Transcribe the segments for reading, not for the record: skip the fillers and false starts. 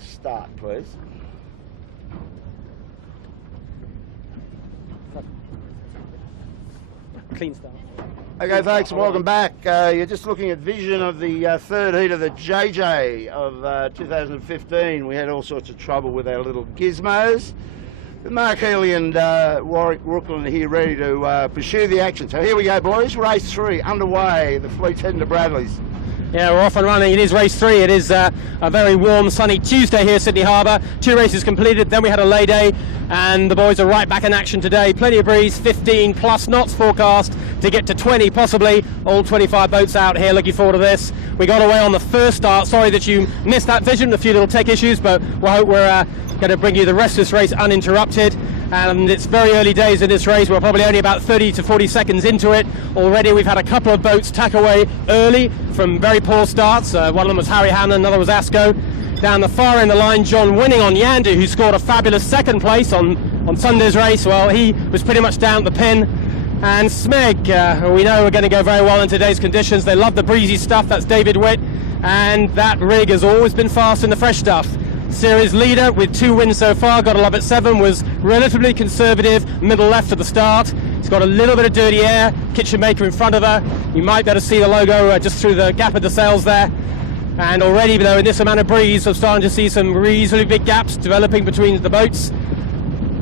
start, please. Clean start. Okay, thanks and welcome back. You're just looking at vision of the third heat of the JJ of 2015. We had all sorts of trouble with our little gizmos. Mark Healy and Warwick Rooklyn here ready to pursue the action. So here we go, boys. Race 3 underway. The fleet's heading to Bradley's. Yeah, we're off and running. It is race 3. It is a very warm, sunny Tuesday here at Sydney Harbour. 2 races completed, then we had a lay day, and the boys are right back in action today. Plenty of breeze, 15 plus knots forecast to get to 20 possibly. All 25 boats out here, looking forward to this. We got away on the first start. Sorry that you missed that vision, a few little tech issues, but we hope we're going to bring you the rest of this race uninterrupted. And it's very early days in this race. We're probably only about 30 to 40 seconds into it. Already we've had a couple of boats tack away early from very poor starts. One of them was Harry Hannon, another was Asco. Down the far end of the line, John winning on Yandu, who scored a fabulous second place on Sunday's race. Well, he was pretty much down at the pin. And Smeg, who we know are going to go very well in today's conditions. They love the breezy stuff. That's David Witt. And that rig has always been fast in the fresh stuff. Series leader with 2 wins so far, Gotta Love It 7, was relatively conservative, middle left at the start. It's got a little bit of dirty air, Kitchen Maker in front of her. You might be able to see the logo just through the gap of the sails there. And already, though, in this amount of breeze, we're starting to see some reasonably big gaps developing between the boats.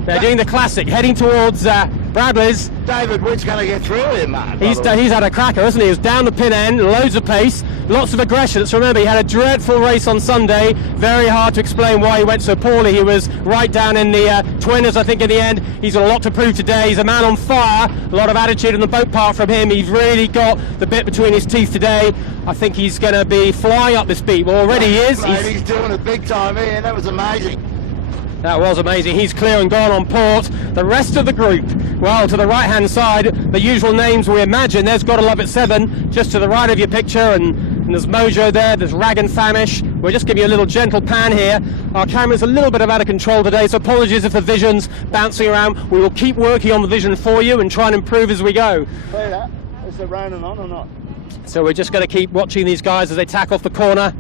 They're doing the classic, heading towards Bradley's. David Witt's going to get through him, man. He's had a cracker, hasn't he? He was down the pin end, loads of pace, lots of aggression. Let's remember, he had a dreadful race on Sunday. Very hard to explain why he went so poorly. He was right down in the twinners, I think, in the end. He's got a lot to prove today. He's a man on fire. A lot of attitude in the boat part from him. He's really got the bit between his teeth today. I think he's going to be flying up this beat. Well, already he is. He's doing it big time here. That was amazing. That was amazing. He's clear and gone on port. The rest of the group, well, to the right-hand side, the usual names we imagine. There's Gotta Love It 7, just to the right of your picture, and there's Mojo there, there's Rag and Famish. We'll just give you a little gentle pan here. Our camera's a little bit out of control today, so apologies if the vision's bouncing around. We will keep working on the vision for you and try and improve as we go. Clear that. Is the Ronin on or not? So we're just going to keep watching these guys as they tack off the corner.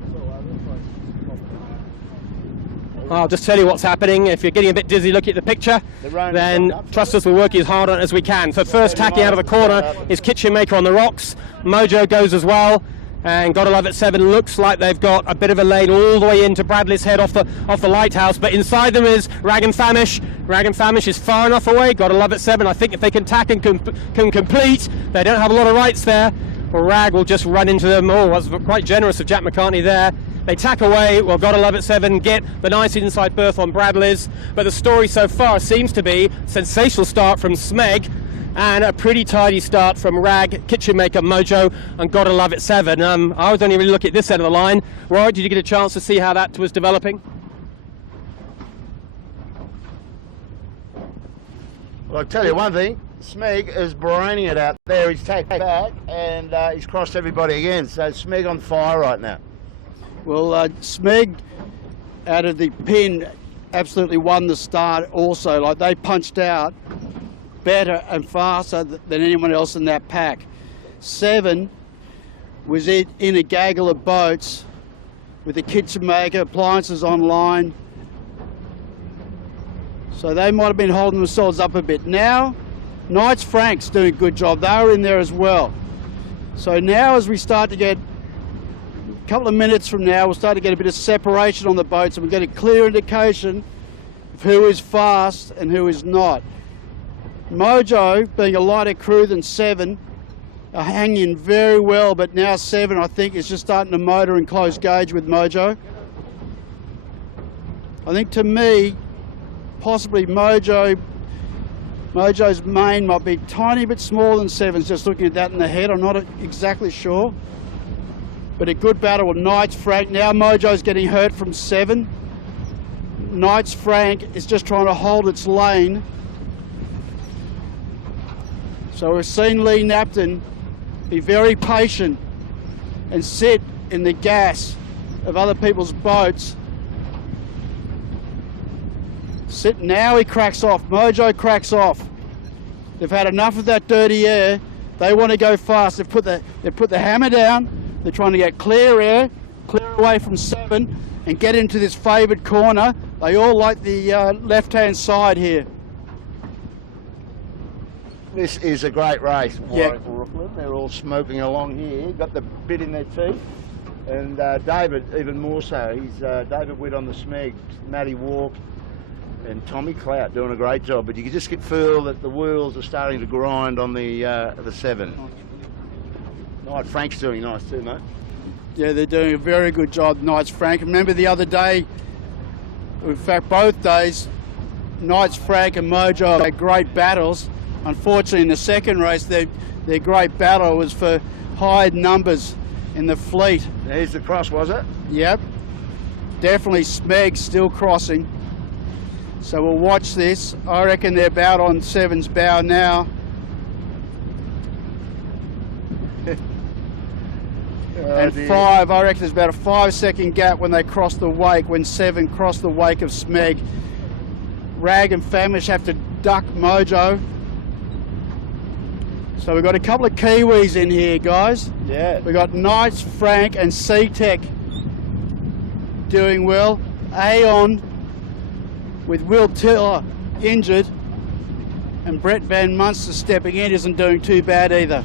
I'll just tell you what's happening. If you're getting a bit dizzy looking at the picture, then trust us, we're working as hard on it as we can. So first tacking out of the corner is Kitchen Maker on the rocks. Mojo goes as well, and Gotta Love It 7 looks like they've got a bit of a lane all the way into Bradley's Head off the lighthouse, but inside them is Rag and Famish. Rag and Famish is far enough away. Gotta Love It 7, I think if they can tack and can complete, they don't have a lot of rights there. Well, Rag will just run into them. Oh, that's quite generous of Jack McCartney there. They tack away. Well, Gotta Love It 7 get the nice inside berth on Bradley's. But the story so far seems to be sensational start from Smeg and a pretty tidy start from Rag, Kitchen Maker, Mojo, and Gotta Love It 7. I was only really looking at this end of the line. Roy, did you get a chance to see how that was developing? Well, I'll tell you one thing. Smeg is braining it out there. He's taken back and he's crossed everybody again. So Smeg on fire right now. Well, Smeg out of the pin absolutely won the start also. Like, they punched out better and faster than anyone else in that pack. 7 was in a gaggle of boats with the Kitchen Maker, appliances online. So they might have been holding themselves up a bit. Now, Knights Frank's doing a good job. They were in there as well. So now as we start to get a couple of minutes from now, we'll start to get a bit of separation on the boats and we'll get a clear indication of who is fast and who is not. Mojo, being a lighter crew than 7, are hanging very well, but now 7, I think, is just starting to motor and close gauge with Mojo. I think, to me, possibly Mojo's main might be a tiny bit smaller than 7's, just looking at that in the head. I'm not exactly sure. But a good battle with Knights Frank. Now Mojo's getting hurt from 7. Knights Frank is just trying to hold its lane. So we've seen Lee Napton be very patient and sit in the gas of other people's boats. Now he cracks off. Mojo cracks off. They've had enough of that dirty air. They want to go fast. They've put the hammer down. They're trying to get clear air, clear away from 7, and get into this favoured corner. They all like the left-hand side here. This is a great race. Yeah. Brooklyn. They're all smoking along here. Got the bit in their teeth. And David, even more so. He's David Witt on the Smeg, Matty Walk, and Tommy Clout doing a great job. But you can just feel that the wheels are starting to grind on the 7. Knight Frank's doing nice too, mate. Yeah, they're doing a very good job, Knights Frank. Remember the other day, in fact both days, Knights Frank and Mojo had great battles. Unfortunately in the second race their great battle was for high numbers in the fleet. There's the cross, was it? Yep, definitely Smeg still crossing. So we'll watch this. I reckon they're about on 7's bow now. And 5, I reckon there's about a 5-second gap when they cross the wake, when 7 cross the wake of Smeg. Rag and Famish have to duck Mojo. So we've got a couple of Kiwis in here, guys. Yeah. We've got Knights Frank and C-Tech doing well. Aon with Will Tiller injured, and Brett Van Munster stepping in isn't doing too bad either.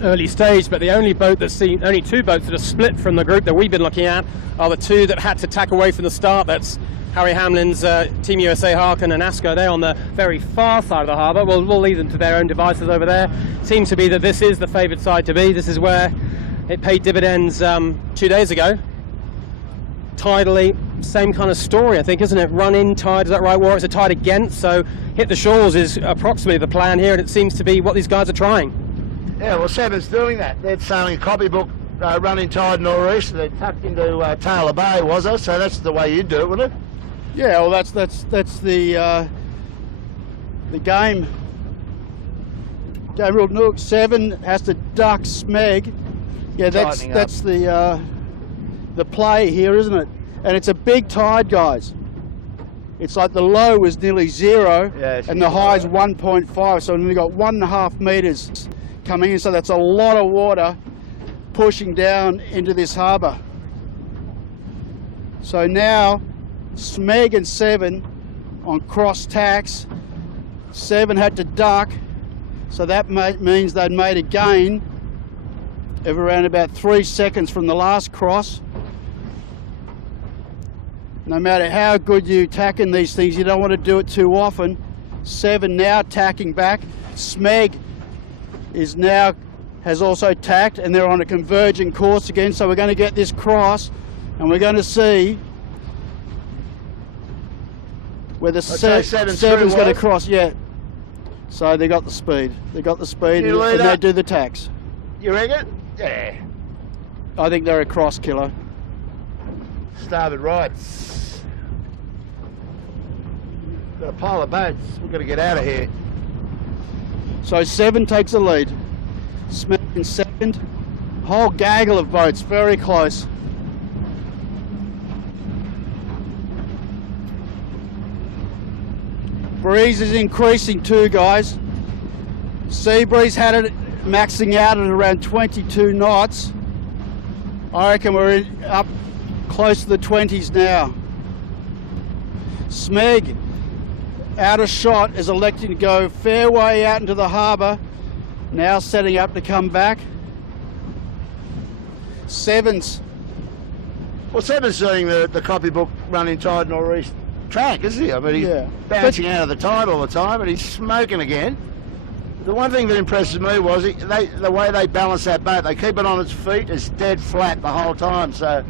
Early stage, but the only only 2 boats that are split from the group that we've been looking at are the 2 that had to tack away from the start. That's Harry Hamlin's Team USA Harkin and Asco. They're on the very far side of the harbour. We'll leave them to their own devices over there. Seems to be that this is the favoured side to be. This is where it paid dividends 2 days ago. Tidally, same kind of story, I think, isn't it? Run in tide, is that right, War? It's a tide against, so hit the shores is approximately the plan here, and it seems to be what these guys are trying. Yeah, well, 7's doing that. They're sailing a copybook, running tide northeast. They're tucked into Taylor Bay, was it? So that's the way you'd do it, wouldn't it? Yeah, well, that's the game. Gabriel Nook 7 has to duck Smeg. Yeah, that's the play here, isn't it? And it's a big tide, guys. It's like the low was nearly 0, yeah, and the high is 1.5. So we've only got 1.5 metres coming in. So that's a lot of water pushing down into this harbour. So now Smeg and 7 on cross tacks. 7 had to duck, so that means they'd made a gain of around about 3 seconds from the last cross. No matter how good you tack in these things, you don't want to do it too often. 7 now tacking back. Smeg has also tacked, and they're on a converging course again, so we're going to get this cross, and we're going to see whether 7's going to cross. Yeah, so they got the speed. They got the speed, and they do the tacks. You reckon? Yeah. I think they're a cross killer. Starboard right. Got a pile of boats. We've got to get out of here. So 7 takes the lead. Smeg in second. Whole gaggle of boats, very close. Breeze is increasing too, guys. Sea breeze had it maxing out at around 22 knots. I reckon we're up close to the 20s now. Smeg, out of shot, is electing to go fair way out into the harbour, now setting up to come back. 7's. Well, 7's doing the copybook running tide northeast track, isn't he? I mean, he's bouncing out of the tide all the time, and he's smoking again. The one thing that impresses me was the way they balance that boat. They keep it on its feet. It's dead flat the whole time. So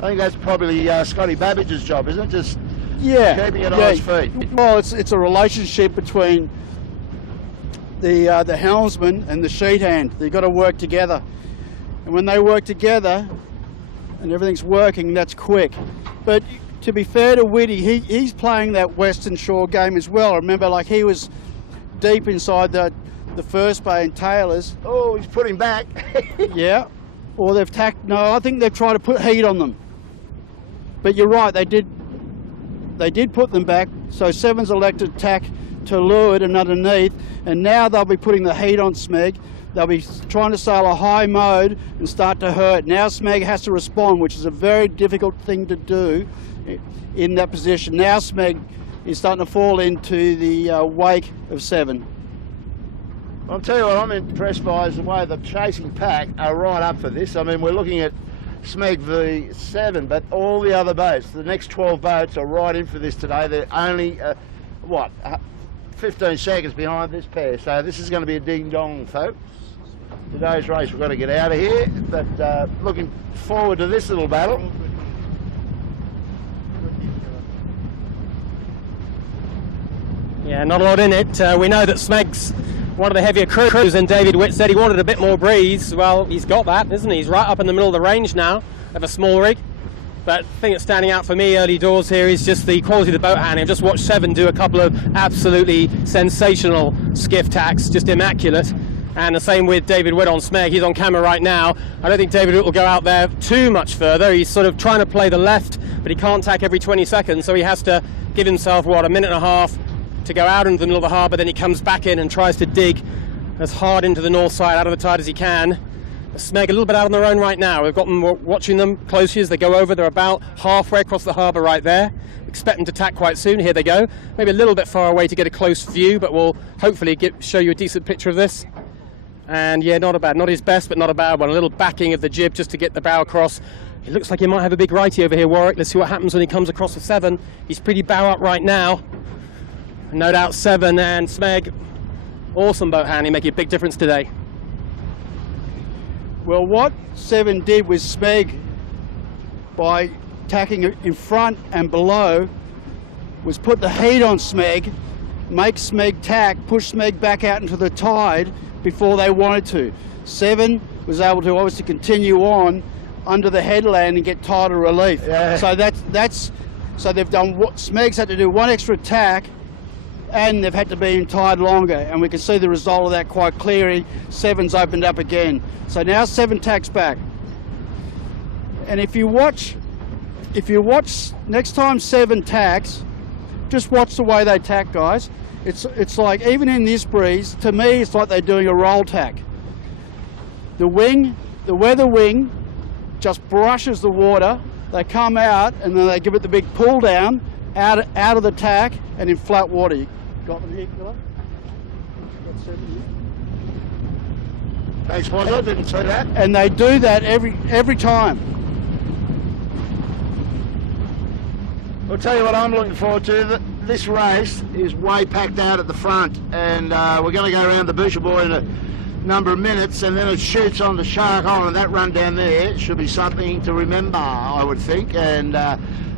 I think that's probably Scotty Babbage's job, isn't it? Just keeping it on its feet. Well, it's a relationship between the helmsman and the sheet hand. They've got to work together. And when they work together and everything's working, that's quick. But to be fair to Whitty, he's playing that Western Shore game as well. Remember, like, he was deep inside the first bay in Taylor's. Oh, he's putting back. Yeah. Or they've tacked. No, I think they've tried to put heat on them. But you're right, they did put them back. So 7's elected to tack to leeward and underneath, and now they'll be putting the heat on Smeg. They'll be trying to sail a high mode and start to hurt. Now Smeg has to respond, which is a very difficult thing to do in that position. Now Smeg is starting to fall into the wake of 7. I'll tell you what I'm impressed by is the way the chasing pack are right up for this. I mean, we're looking at Smeg v7, but all the other boats, the next 12 boats are right in for this today. They're only, 15 seconds behind this pair, so this is going to be a ding-dong, folks. Today's race, we've got to get out of here, but looking forward to this little battle. Yeah, not a lot in it. We know that Smeg's one of the heavier crews, and David Witt said he wanted a bit more breeze. Well, he's got that, isn't he? He's right up in the middle of the range now of a small rig. But the thing that's standing out for me early doors here is just the quality of the boat handling. I've just watched 7 do a couple of absolutely sensational skiff tacks, just immaculate. And the same with David Witt on Smeg. He's on camera right now. I don't think David Witt will go out there too much further. He's sort of trying to play the left, but he can't tack every 20 seconds, so he has to give himself, a minute and a half to go out into the middle of the harbour. Then he comes back in and tries to dig as hard into the north side out of the tide as he can. Smeg a little bit out on their own right now. We've got them watching them closely as they go over. They're about halfway across the harbour right there. Expect them to tack quite soon. Here they go. Maybe a little bit far away to get a close view, but we'll hopefully show you a decent picture of this. And yeah, not his best, but not a bad one. A little backing of the jib just to get the bow across. It looks like he might have a big righty over here, Warwick. Let's see what happens when he comes across the 7. He's pretty bow up right now. No doubt 7 and Smeg, awesome boat handling, making a big difference today. Well, what 7 did with Smeg by tacking in front and below was put the heat on Smeg, make Smeg tack, push Smeg back out into the tide before they wanted to. 7 was able to obviously continue on under the headland and get tighter relief. Yeah. So so they've done what Smeg's had to do, 1 extra tack, and they've had to be in tide longer, and we can see the result of that quite clearly. 7's opened up again. So now 7 tacks back. And if you watch next time 7 tacks, just watch the way they tack, guys. It's like, even in this breeze, to me it's like they're doing a roll tack. The weather wing just brushes the water, they come out and then they give it the big pull down out of the tack and in flat water. You got them here, Killer? Thanks, Michael. I didn't see that. And they do that every time. I'll tell you what I'm looking forward to. This race is way packed out at the front, and we're going to go around the Boucherboy in a number of minutes, and then it shoots on to Shark Island. That run down there should be something to remember, I would think. And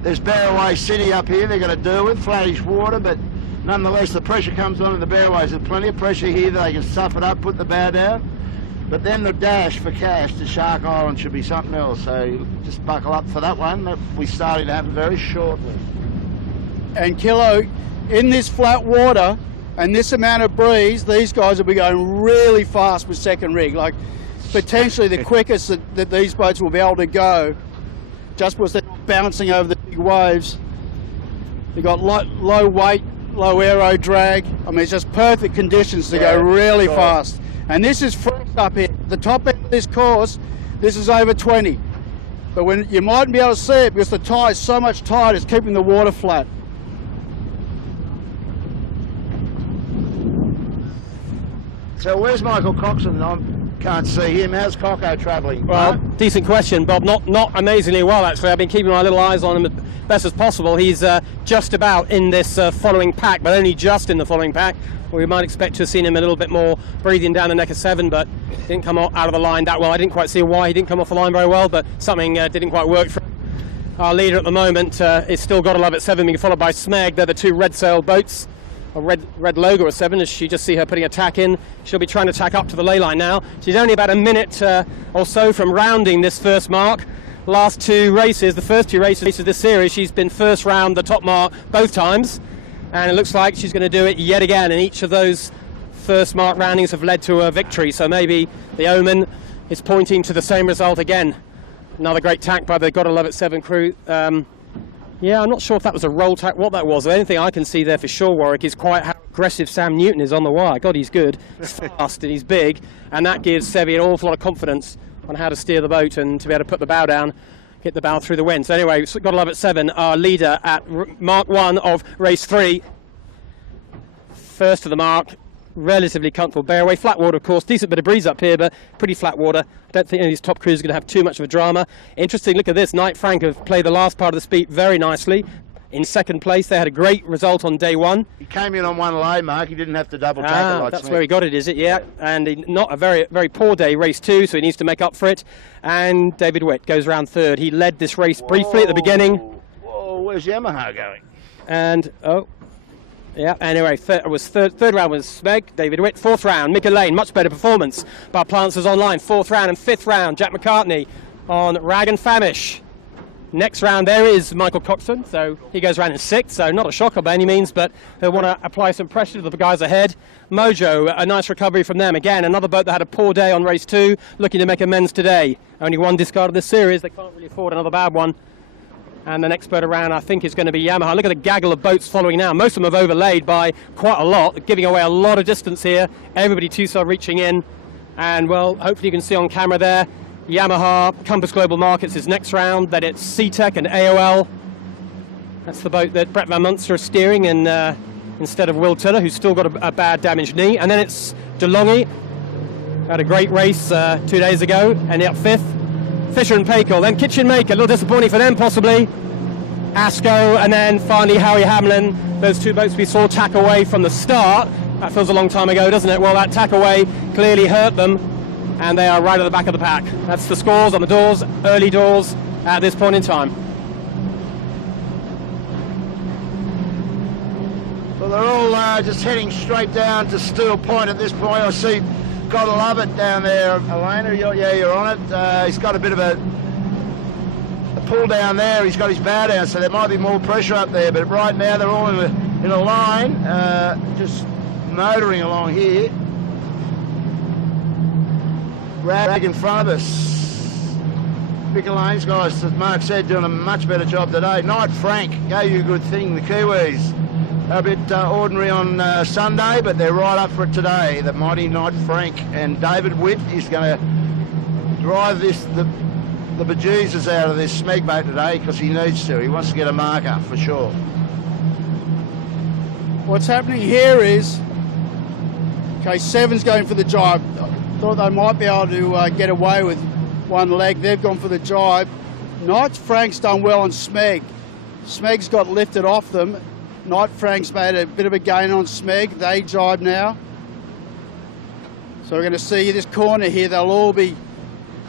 there's Barraway City up here they're going to deal with, flattish water, but nonetheless the pressure comes on in the Barraways. There's plenty of pressure here that they can suff it up, put the bow down. But then the dash for cash to Shark Island should be something else, so just buckle up for that one. That we're starting to happen very shortly. And Kilo, in this flat water and this amount of breeze, these guys will be going really fast with second rig, like potentially the quickest that these boats will be able to go, just because they're bouncing over the big waves. They've got low weight, low aero drag. I mean, it's just perfect conditions to go really fast. And this is fresh up here. The top end of this course, this is over 20. But when you mightn't be able to see it because the tide is so much tight, it's keeping the water flat. So where's Michael Coxon? I can't see him. How's Coco travelling? Well, decent question, Bob. Not amazingly well, actually. I've been keeping my little eyes on him as best as possible. He's just about in this following pack, but only just in the following pack. We might expect to have seen him a little bit more breathing down the neck of 7, but didn't come out of the line that well. I didn't quite see why he didn't come off the line very well, but something didn't quite work for him. Our leader at the moment is still Gotta Love at 7, being followed by Smeg. They're the 2 red sail boats. A red logo at 7, as you just see her putting a tack in. She'll be trying to tack up to the ley line now. She's only about a minute or so from rounding this first mark. Last 2 races, the first 2 races of this series, she's been first round the top mark both times, and it looks like she's going to do it yet again, and each of those first mark roundings have led to a victory, so maybe the omen is pointing to the same result again. Another great tack by the Gotta Love at 7 crew. Yeah, I'm not sure if that was a roll tack, what that was. The only thing I can see there for sure, Warwick, is quite how aggressive Sam Newton is on the wire. God, he's good. He's fast and he's big, and that gives Sevi an awful lot of confidence on how to steer the boat and to be able to put the bow down, hit the bow through the wind. So anyway, got to love at 7, our leader at Mark 1 of race 3. First to the mark, relatively comfortable bearaway, flat water of course, decent bit of breeze up here, but pretty flat water. I don't think any of these top crews are going to have too much of a drama. Interesting, look at this, Knight Frank have played the last part of the speed very nicely. In second place, they had a great result on day 1. He came in on one lay, Mark. He didn't have to double tackle like that's Smith. where he got it, is it? Yeah. And not a very, very poor day, race 2, so he needs to make up for it. And David Witt goes round 3rd. He led this race briefly at the beginning. Whoa, where's Yamaha going? And, yeah, anyway, third round was Smeg, David Witt. 4th round, Mika Lane, much better performance. Bar Plances online. 4th round and 5th round, Jack McCartney on Rag and Famish. Next round there is Michael Coxon, so he goes round in 6th, so not a shocker by any means, but they'll want to apply some pressure to the guys ahead. Mojo, a nice recovery from them. Again, another boat that had a poor day on race 2, looking to make amends today. Only one discard of this series, they can't really afford another bad one. And the next boat around, I think, is going to be Yamaha. Look at the gaggle of boats following now. Most of them have overlaid by quite a lot, giving away a lot of distance here. Everybody two-side reaching in. And, well, hopefully you can see on camera there, Yamaha, Compass Global Markets is next round. Then it's SeaTech and AOL. That's the boat that Brett Van Munster is steering and instead of Will Tiller, who's still got a bad damaged knee. And then it's DeLonghi. Had a great race 2 days ago, ending up 5th. Fisher and Paykel, then Kitchen Maker, a little disappointing for them possibly. Asco, and then finally Howie Hamlin. Those two boats we saw tack away from the start. That feels a long time ago, doesn't it? Well, that tack away clearly hurt them, and they are right at the back of the pack. That's the scores on the doors, early doors at this point in time. Well, they're all just heading straight down to Steel Point at this point. I see Gotta Love It down there, Elena. You're on it. He's got a bit of a pull down there. He's got his bow down, so there might be more pressure up there. But right now they're all in a line, just motoring along here. Rag in front of us. Vic Lane's guys, as Mark said, doing a much better job today. Knight Frank gave you a good thing, the Kiwis. They're a bit ordinary on Sunday, but they're right up for it today. The mighty Knight Frank, and David Witt is going to drive the bejesus out of this Smeg boat today because he needs to. He wants to get a marker for sure. What's happening here is, okay, 7's going for the jibe. Thought they might be able to get away with one leg. They've gone for the jibe. Knight Frank's done well on Smeg. Smeg's got lifted off them. Knight Frank's made a bit of a gain on Smeg. They jibe now. So we're going to see this corner here. They'll all be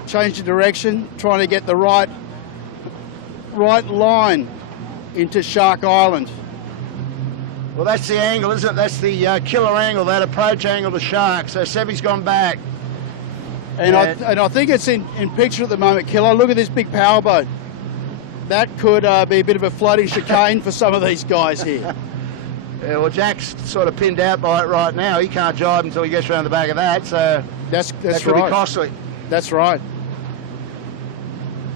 changing direction, trying to get the right line into Shark Island. Well, that's the angle, isn't it? That's the killer angle, that approach angle to Shark. So Sevi's gone back. And I think it's in picture at the moment, Killer. Look at this big powerboat. That could be a bit of a floating chicane for some of these guys here. Yeah, well, Jack's sort of pinned out by it right now. He can't jibe until he gets around the back of that, so that's that could right. be costly. That's right.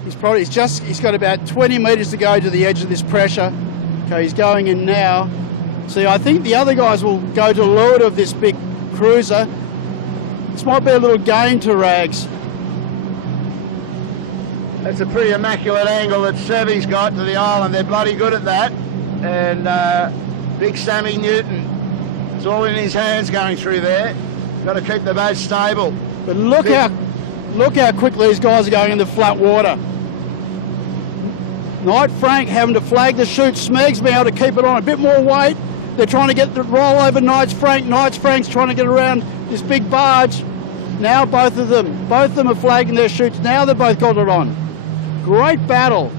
He's got about 20 metres to go to the edge of this pressure. Okay, he's going in now. See, I think the other guys will go to leeward of this big cruiser. This might be a little gain to Rags. That's a pretty immaculate angle that Sevi's got to the island. They're bloody good at that. And big Sammy Newton, it's all in his hands going through there. Got to keep the boat stable. But look how quickly these guys are going into flat water. Knight Frank having to flag the chute. Smeg's been able to keep it on a bit more weight. They're trying to get the roll over Knight Frank. Knight Frank's trying to get around this big barge. Now both of them are flagging their chutes. Now they've both got it on. Great battle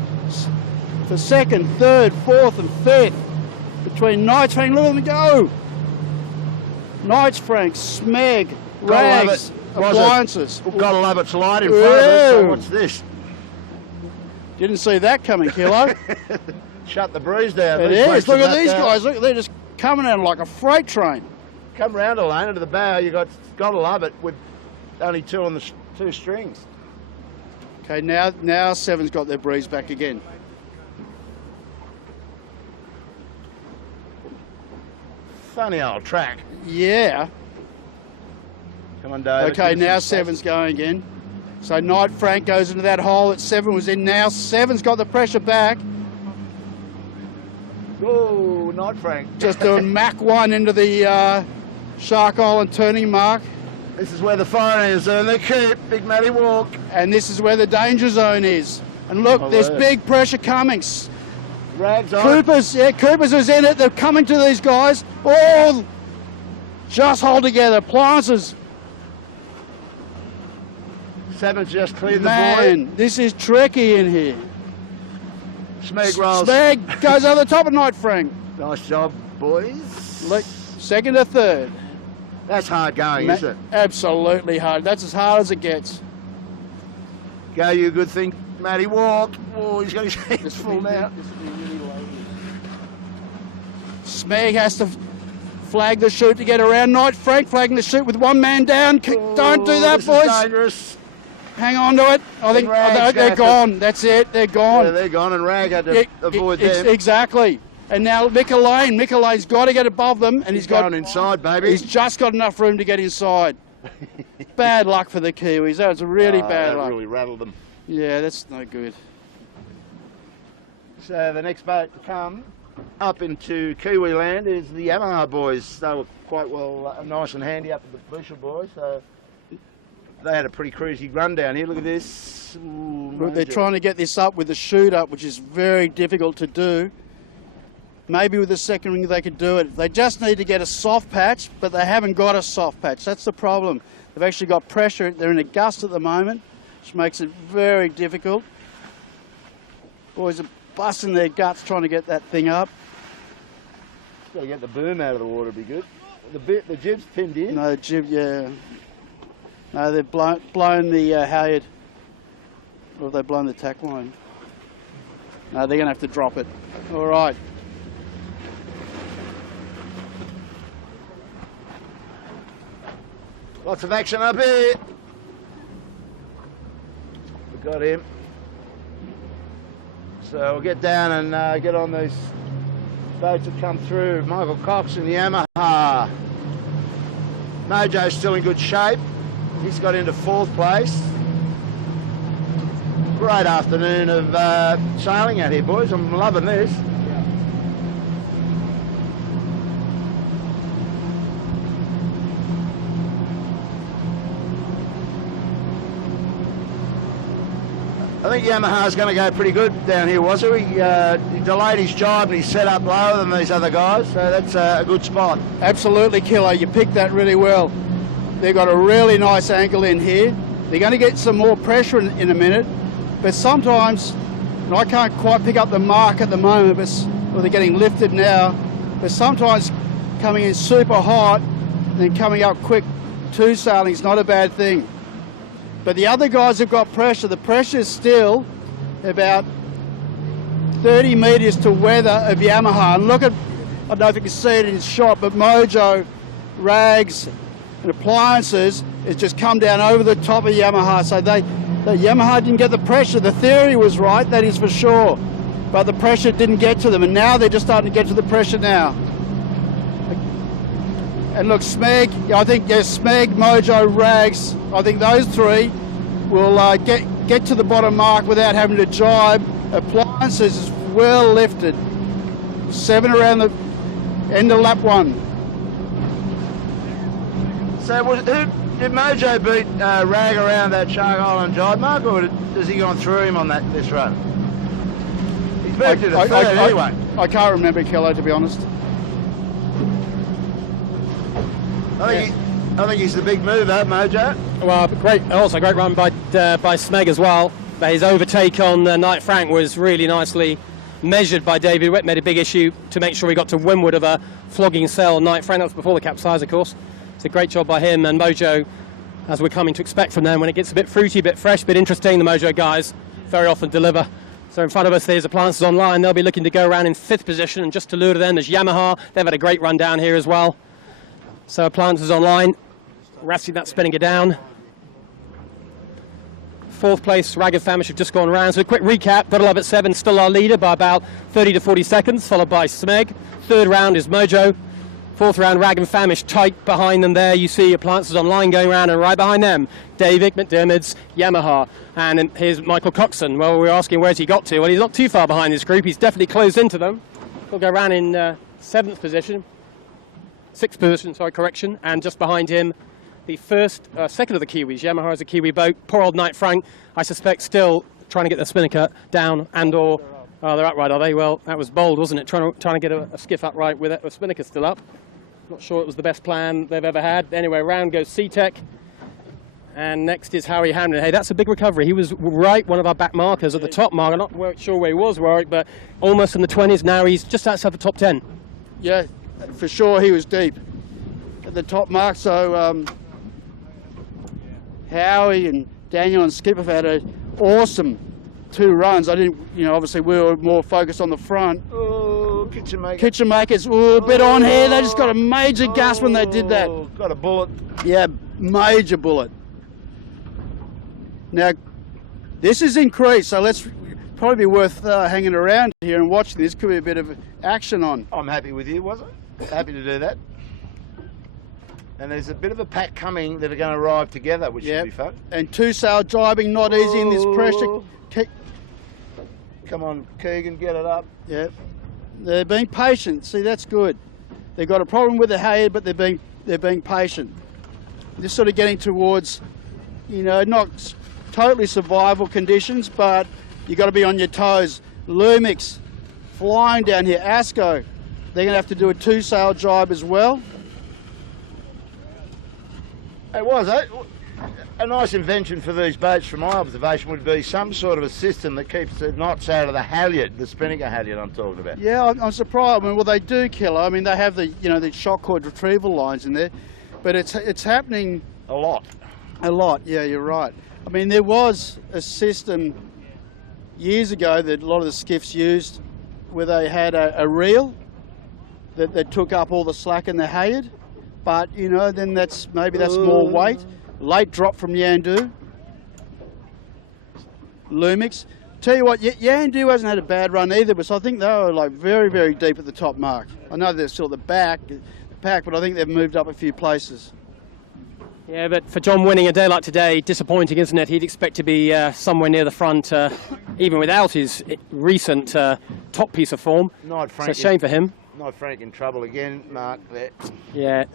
for second, third, fourth and fifth between Knight Frank. Look at them go. Knight Frank, Smeg, Rags, Appliances. Gotta love it's light in front of us. So what's this? Didn't see that coming, Kilo. Shut the breeze down. It is. Look at these guys. Look, they're just coming out like a freight train. Come round, Elena, to the bow. You got Gotta Love It with only two on the two strings. Okay, now Seven's got their breeze back again. funny old track. Yeah. Come on, David. Okay, now 7's going again. So Knight Frank goes into that hole that 7 was in. Now 7's got the pressure back. Oh, Knight Frank. Just doing Mach 1 into the Shark Island turning mark. This is where the foreigners earn their keep. Big Matty walk. And this is where the danger zone is. And look, there's big pressure coming. Rags on. Coopers is in it. They're coming to these guys. Oh, just hold together. Appliances. 7's just cleared the Man, void. this is tricky in here. Smeg rolls. Smeg goes over the top of Knight Frank. Nice job, boys. Look, second to third. That's hard going, isn't it? Absolutely hard. That's as hard as it gets. Go, you good thing, Matty walk. Oh, he's got his hands full now. Smeg has to flag the shoot to get around. Knight Frank flagging the shoot with one man down. Don't do that, this boys. Is dangerous. Hang on to it. I think they're gone. That's it. They're gone. Yeah, they're gone, and Rag had to avoid them. Exactly. And now Mick Lane's got to get above them, and he's going inside, baby. He's just got enough room to get inside. Bad luck for the Kiwis. That was really bad luck. Really rattled them. Yeah, that's no good. So the next boat to come up into Kiwi land is the Yamaha boys. They were quite well, nice and handy up at the Bushel boys. So they had a pretty cruisy run down here. Look at this. Ooh, Look, they're trying to get this up with the chute up, which is very difficult to do. Maybe with the second ring they could do it. They just need to get a soft patch, but they haven't got a soft patch. That's the problem. They've actually got pressure. They're in a gust at the moment, which makes it very difficult. Boys are busting their guts trying to get that thing up. Got to get the boom out of the water would be good. The jib's pinned in. No, the jib, yeah. No, they've blown the halyard. Or have they blown the tack line? No, they're going to have to drop it. All right. Lots of action up here. We got him. So we'll get down and get on these boats that come through. Michael Cox in the Yamaha. Mojo's still in good shape. He's got into 4th place. Great afternoon of sailing out here, boys. I'm loving this. I think Yamaha's going to go pretty good down here, was he? He delayed his jibe and he set up lower than these other guys, so that's a good spot. Absolutely, Killer. You picked that really well. They've got a really nice angle in here. They're going to get some more pressure in a minute, but sometimes, and I can't quite pick up the mark at the moment, they're getting lifted now, but sometimes coming in super hot and then coming up quick to sailing is not a bad thing. But the other guys have got pressure. The pressure is still about 30 metres to weather of Yamaha. And look at, I don't know if you can see it in the shot, but Mojo, Rags and Appliances has just come down over the top of Yamaha. So the Yamaha didn't get the pressure. The theory was right, that is for sure. But the pressure didn't get to them. And now they're just starting to get to the pressure now. And look, Smeg, I think, yes, Smeg, Mojo, Rags, I think those three will get to the bottom mark without having to jibe. Appliances is well lifted. 7 around the end of lap 1. So who did Mojo beat Rag around that Shark Island jibe mark, or has he gone through him on this run? He's moved to the 3rd anyway. I can't remember, Kello, to be honest. I think he's the big mover, Mojo. Well, great run by Smeg as well. But his overtake on Knight Frank was really nicely measured by David Witt. Made a big issue to make sure he got to windward of a flogging sail on Knight Frank. That was before the capsize, of course. It's a great job by him. And Mojo, as we're coming to expect from them, when it gets a bit fruity, a bit fresh, a bit interesting, the Mojo guys very often deliver. So in front of us there's Appliances Online. They'll be looking to go around in 5th position, and just to lure them, there's Yamaha. They've had a great run down here as well. So Appliances Online, resting that spinning it down. 4th place, Ragged Famish have just gone round. So a quick recap, Double Up at 7, still our leader by about 30 to 40 seconds, followed by Smeg. 3rd round is Mojo. Fourth round, Rag and Famish tight behind them there. You see Appliances Online going around, and right behind them, David McDermott's Yamaha. And here's Michael Coxon. Well, we're asking where's he got to. Well, he's not too far behind this group. He's definitely closed into them. He'll go around in 6th position, sorry, correction. And just behind him, the second of the Kiwis. Yamaha is a Kiwi boat. Poor old Knight Frank, I suspect, still trying to get the spinnaker down and/or. Oh, they're upright, are they? Well, that was bold, wasn't it? Trying to get a skiff upright with a spinnaker still up. Not sure it was the best plan they've ever had. Anyway, round goes SeaTech. And next is Harry Hamlin. Hey, that's a big recovery. He was right, one of our back markers at the top mark. I'm not sure where he was, Warwick, but almost in the 20s. Now he's just outside the top 10. Yeah, for sure he was deep at the top mark. So Howie and Daniel and Skip have had an awesome 2 runs. I didn't, obviously we were more focused on the front. Oh, Kitchen makers, a bit on here. They just got a major gas when they did that. Got a bullet. Yeah, major bullet. Now, this is increased, so let's probably be worth hanging around here and watching. This could be a bit of action on. I'm happy with you, was I? Happy to do that. And there's a bit of a pack coming that are going to arrive together, which should be fun. And 2-sail driving, not easy in this pressure. Come on, Keegan, get it up. Yeah, they're being patient. See, that's good. They've got a problem with the halyard, but they're being patient. Just sort of getting towards, not totally survival conditions, but you've got to be on your toes. Lumix flying down here. Asco, they're going to have to do a 2-sail drive as well. It was a nice invention for these boats, from my observation, would be some sort of a system that keeps the knots out of the halyard, the spinnaker halyard I'm talking about. Yeah, I'm surprised. I mean, well, they do kill. I mean, they have the the shock cord retrieval lines in there, but it's happening a lot. A lot. Yeah, you're right. I mean, there was a system years ago that a lot of the skiffs used, where they had a reel that took up all the slack in the halyard, but then that's more weight. Late drop from Yandu. Lumix. Tell you what, Yandu hasn't had a bad run either, but I think they were like very, very deep at the top mark. I know they're still at the pack, but I think they've moved up a few places. Yeah, but for John winning a day like today, disappointing, isn't it? He'd expect to be somewhere near the front, even without his recent top piece of form. Frank, it's a shame for him. Knight Frank in trouble again, Mark. There. Yeah.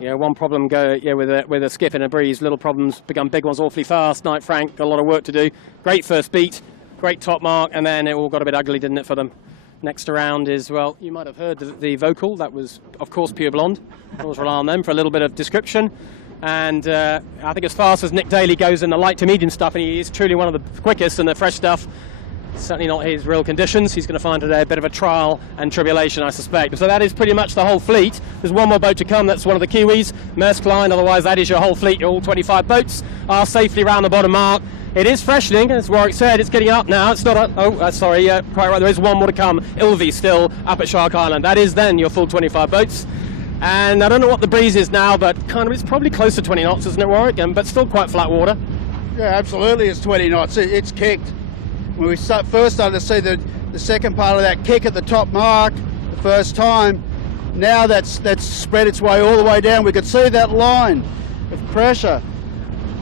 One problem with a skiff in a breeze. Little problems become big ones awfully fast. Knight Frank got a lot of work to do. Great first beat, great top mark, and then it all got a bit ugly, didn't it, for them? Next around is, well, you might have heard the vocal. That was, of course, Pure Blonde. Always rely on them for a little bit of description. And I think as fast as Nick Daly goes in the light to medium stuff, and he is truly one of the quickest in the fresh stuff, certainly not his real conditions. He's going to find today a bit of a trial and tribulation, I suspect. So that is pretty much the whole fleet. There's one more boat to come. That's one of the Kiwis, Maersk Line. Otherwise, that is your whole fleet. All 25 boats are safely round the bottom mark. It is freshening, as Warwick said. It's getting up now. It's not quite right. There is one more to come. Ilvy still up at Shark Island. That is then your full 25 boats. And I don't know what the breeze is now, but it's probably close to 20 knots, isn't it, Warwick? But still quite flat water. Yeah, absolutely. It's 20 knots. It's kicked. When we first started to see the second part of that kick at the top mark the first time, now that's spread its way all the way down. We could see that line of pressure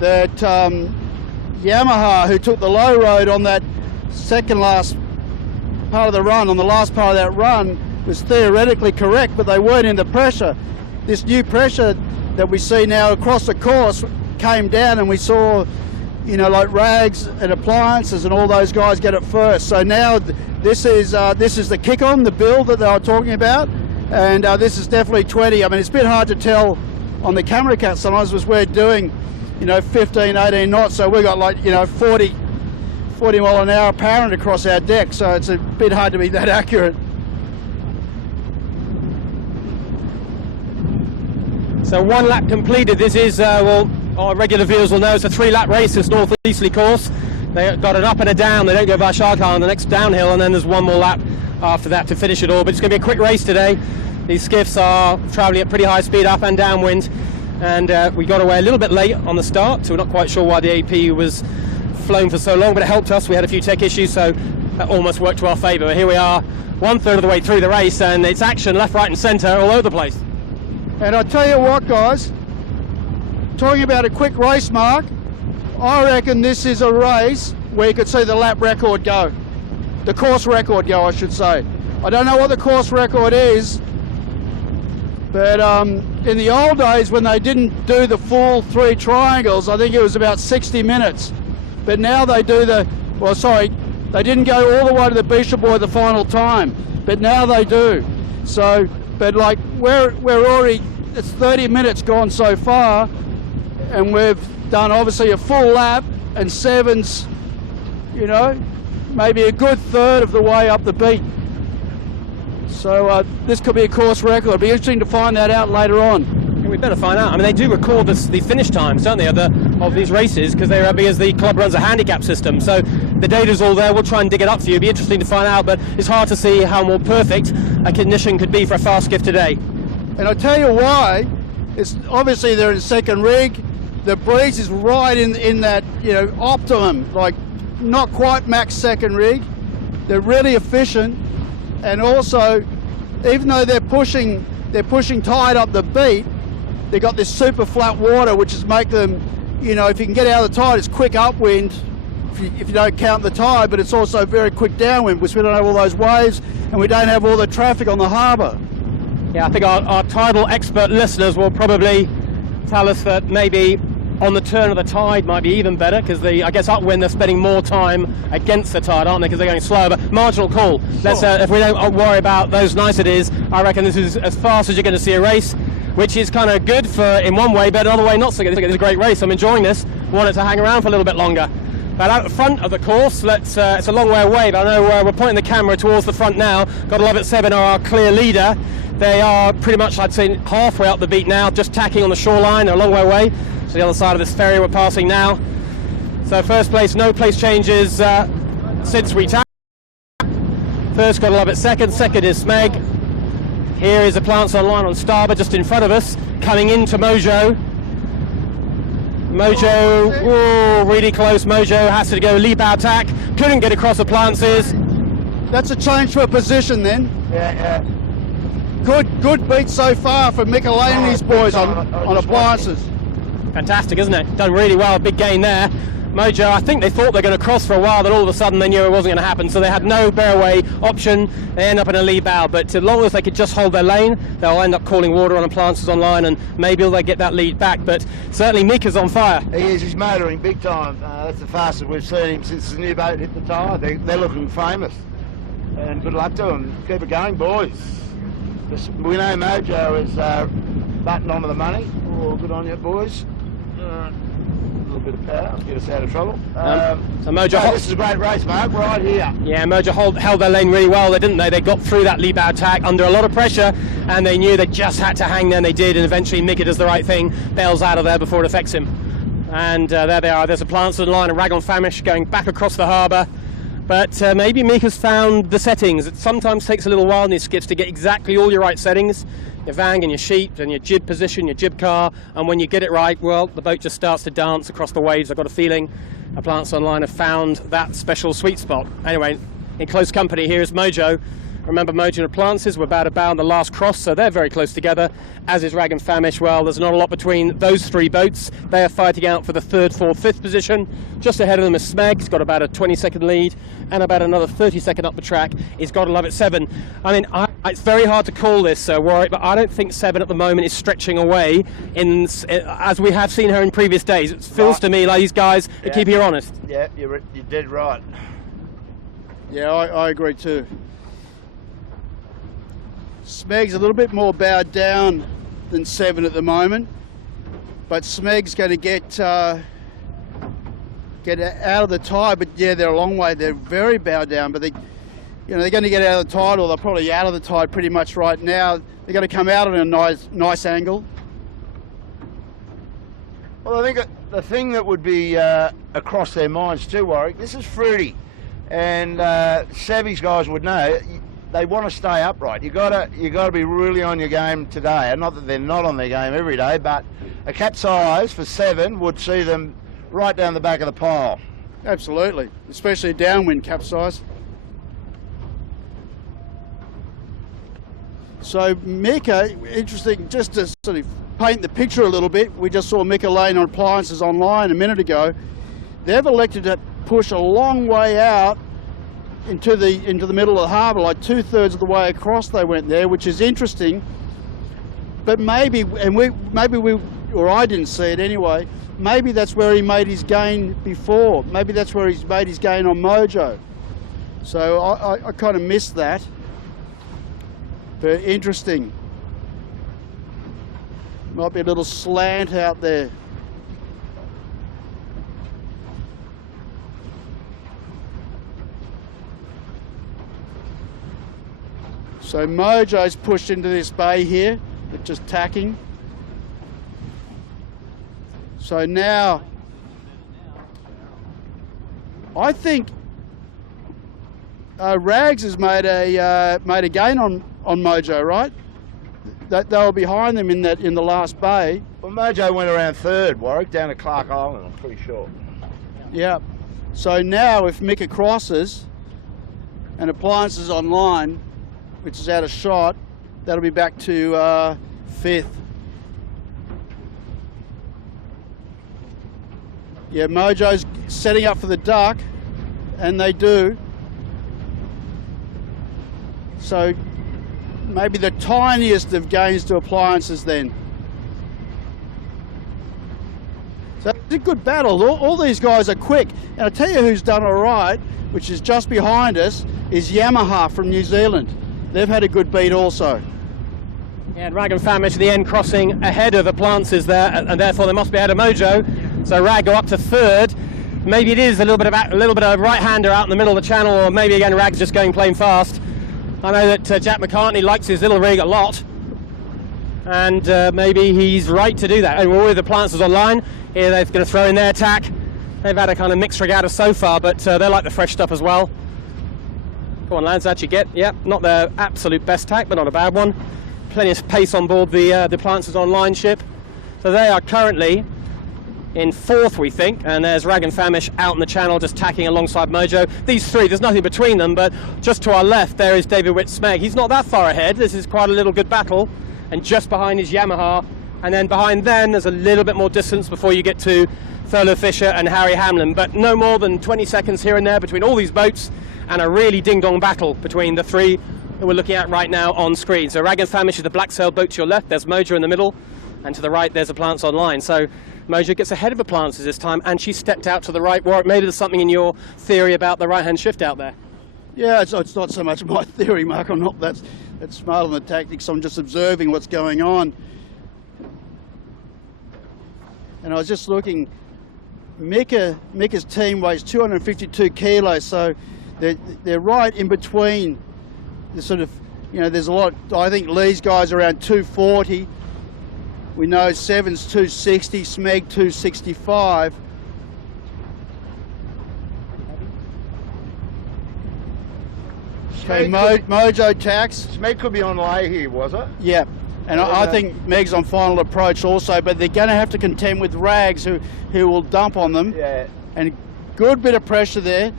that Yamaha, who took the low road on that second last part of the run, on the last part of that run, was theoretically correct, but they weren't in the pressure. This new pressure that we see now across the course came down, and we saw like Rags and Appliances and all those guys get it first. So now this is the kick on, the build that they were talking about, and this is definitely 20. I mean, it's a bit hard to tell on the camera cut sometimes, as we're doing 15, 18 knots, so we've got 40 mile an hour apparent across our deck, so it's a bit hard to be that accurate. So one lap completed. This is our regular viewers will know it's a 3-lap race, this northeasterly course. They got an up and a down. They don't go by Shark Island, the next downhill, and then there's one more lap after that to finish it all. But it's going to be a quick race today. These skiffs are travelling at pretty high speed, up and downwind, and we got away a little bit late on the start, so we're not quite sure why the AP was flown for so long, but it helped us. We had a few tech issues, so that almost worked to our favour. Here we are 1/3 of the way through the race, and it's action left, right and centre all over the place. And I tell you what, guys, talking about a quick race, Mark, I reckon this is a race where you could see the lap record go. The course record go, I should say. I don't know what the course record is, but in the old days when they didn't do the full 3 triangles, I think it was about 60 minutes. But now they do they didn't go all the way to the Bishop Boy the final time, but now they do. So, but like we're already, it's 30 minutes gone so far, and we've done obviously a full lap, and 7's, you know, maybe a good 1/3 of the way up the beat. So this could be a course record. It'll be interesting to find that out later on. We better find out. I mean, they do record the finish times, don't they, of these races, because the club runs a handicap system. So the data's all there. We'll try and dig it up for you. It'll be interesting to find out, but it's hard to see how more perfect a condition could be for a fast skiff today. And I'll tell you why. It's obviously they're in second rig. The breeze is right in that, you know, optimum, like not quite max second rig. They're really efficient, and also, even though they're pushing tide up the beat, they've got this super flat water, which is make them, you know, if you can get out of the tide, it's quick upwind if you don't count the tide, but it's also very quick downwind because we don't have all those waves and we don't have all the traffic on the harbour. Yeah, I think our tidal expert listeners will probably tell us that maybe on the turn of the tide might be even better, because I guess upwind they're spending more time against the tide, aren't they, because they're going slower. But marginal call. Sure. Let's if we don't worry about those niceties, I reckon this is as fast as you're going to see a race, which is kind of good for in one way, but another way not so good. It's a great race. I'm enjoying this. Want it to hang around for a little bit longer. But out the front of the course, it's a long way away, but I know we're pointing the camera towards the front now. Got to love it, 7 are our clear leader. They are pretty much, I'd say, halfway up the beat now, just tacking on the shoreline. They're a long way away. So the other side of this ferry we're passing now. So first place, no place changes since we tacked. First, got to love it, second is Smeg. Here is the Plants Online on starboard, just in front of us, coming into Mojo. Mojo, really close. Mojo has to go lee bow tack. Couldn't get across the Plances. That's a change for a position then. Yeah. Good beat so far for Michelini's boys on appliances. Fantastic, isn't it? Done really well, big gain there. Mojo, I think they thought they were going to cross for a while, then all of a sudden they knew it wasn't going to happen, so they had no bearway option. They end up in a lee bow, but as long as they could just hold their lane, they'll end up calling water on Appliances Online, and maybe they'll get that lead back. But certainly Mika's on fire. He is, he's motoring big time. That's the fastest we've seen him since the new boat hit the tide. They're looking famous. And good luck to them. Keep it going, boys. We know Mojo is batting onto the money. Oh, good on you, boys. A little bit of power, get us out of trouble. So Mojo, this is a great race, Mark, right here. Yeah, Mojo held their lane really well, didn't they? They got through that lee bow tack under a lot of pressure, and they knew they just had to hang there, and they did, and eventually Mika does the right thing, bails out of there before it affects him. And there they are, there's a Plants Online and Rag on Famish going back across the harbour. But maybe Mika's found the settings. It sometimes takes a little while in these skiffs to get exactly all your right settings. Your vang and your sheet and your jib position, your jib car, and when you get it right, well, the boat just starts to dance across the waves. I've got a feeling Plants Online have found that special sweet spot. Anyway, in close company here is Mojo. Remember, Mojo and Appliances were bow to bow on the last cross, so they're very close together, as is Rag and Famish. Well, there's not a lot between those three boats. They are fighting out for the 3rd, 4th, 5th position. Just ahead of them is Smeg. He's got about a 20-second lead, and about another 30-second up the track. He's got to love it, 7. I mean, it's very hard to call this, Warwick, but I don't think 7 at the moment is stretching away as we have seen her in previous days. It feels to me like these guys are keeping her honest. Yeah, you're dead right. Yeah, I agree too. Smeg's a little bit more bowed down than 7 at the moment, but Smeg's going to get out of the tide. But yeah, they're a long way. They're very bowed down, but they're going to get out of the tide, or they're probably out of the tide pretty much right now. They're going to come out on a nice angle. Well, I think the thing that would be across their minds too, Warwick, this is fruity, and Savvy's guys would know. They want to stay upright. You got to be really on your game today. And not that they're not on their game every day, but a capsize for 7 would see them right down the back of the pile. Absolutely, especially a downwind capsize. So Mika, interesting, just to sort of paint the picture a little bit, we just saw Mika laying on appliances online a minute ago. They've elected to push a long way out into the middle of the harbour, like 2/3 of the way across they went there, which is interesting. But maybe, or I didn't see it anyway, maybe that's where he made his gain before. Maybe that's where he's made his gain on Mojo. So I kind of missed that. But interesting. Might be a little slant out there. So Mojo's pushed into this bay here, just tacking. So now, I think Rags has made a gain on Mojo, right? That they were behind them in the last bay. Well, Mojo went around third, Warwick, down to Clark Island, I'm pretty sure. Yeah. So now if Mika crosses and appliances online, which is out of shot, that'll be back to fifth. Yeah, Mojo's setting up for the duck, and they do. So maybe the tiniest of gains to appliances then. So it's a good battle. All these guys are quick. And I'll tell you who's done all right, which is just behind us, is Yamaha from New Zealand. They've had a good beat also. Yeah, and Rag and Famish at the end crossing ahead of appliances there, and therefore they must be ahead of Mojo. So Rag go up to third. Maybe it is a little bit of right-hander out in the middle of the channel, or maybe again Rag's just going plain fast. I know that Jack McCartney likes his little rig a lot, and maybe he's right to do that. And we're with appliances online. Here they're going to throw in their tack. They've had a kind of mixed regatta so far, but they like the fresh stuff as well. Come on, lads, how'd you get? Yep, not their absolute best tack, but not a bad one. Plenty of pace on board the appliances online ship. So they are currently in fourth, we think, and there's Rag and Famish out in the channel just tacking alongside Mojo. These three, there's nothing between them, but just to our left there is David Witt-Smeg. He's not that far ahead. This is quite a little good battle, and just behind is Yamaha, and then behind them there's a little bit more distance before you get to Thurlow Fisher and Harry Hamlin, but no more than 20 seconds here and there between all these boats, and a really ding-dong battle between the three that we're looking at right now on screen. So Rag and Famish is the black sail boat to your left, there's Mojo in the middle, and to the right there's Appliance Online. So Mojo gets ahead of Appliances this time, and she stepped out to the right. Warwick, maybe there's something in your theory about the right-hand shift out there. Yeah, it's not so much my theory, Mark. I'm not that smart on the tactics. I'm just observing what's going on. And I was just looking, Mika's team weighs 252 kilos, so they're right in between the sort of, there's a lot. I think Lee's guys are around 240. We know Seven's 260, Smeg 265. Okay, Mojo tax. Smeg could be on lay here, was it? Yeah, and I think Meg's on final approach also, but they're going to have to contend with Rags, who will dump on them. Yeah. And good bit of pressure there.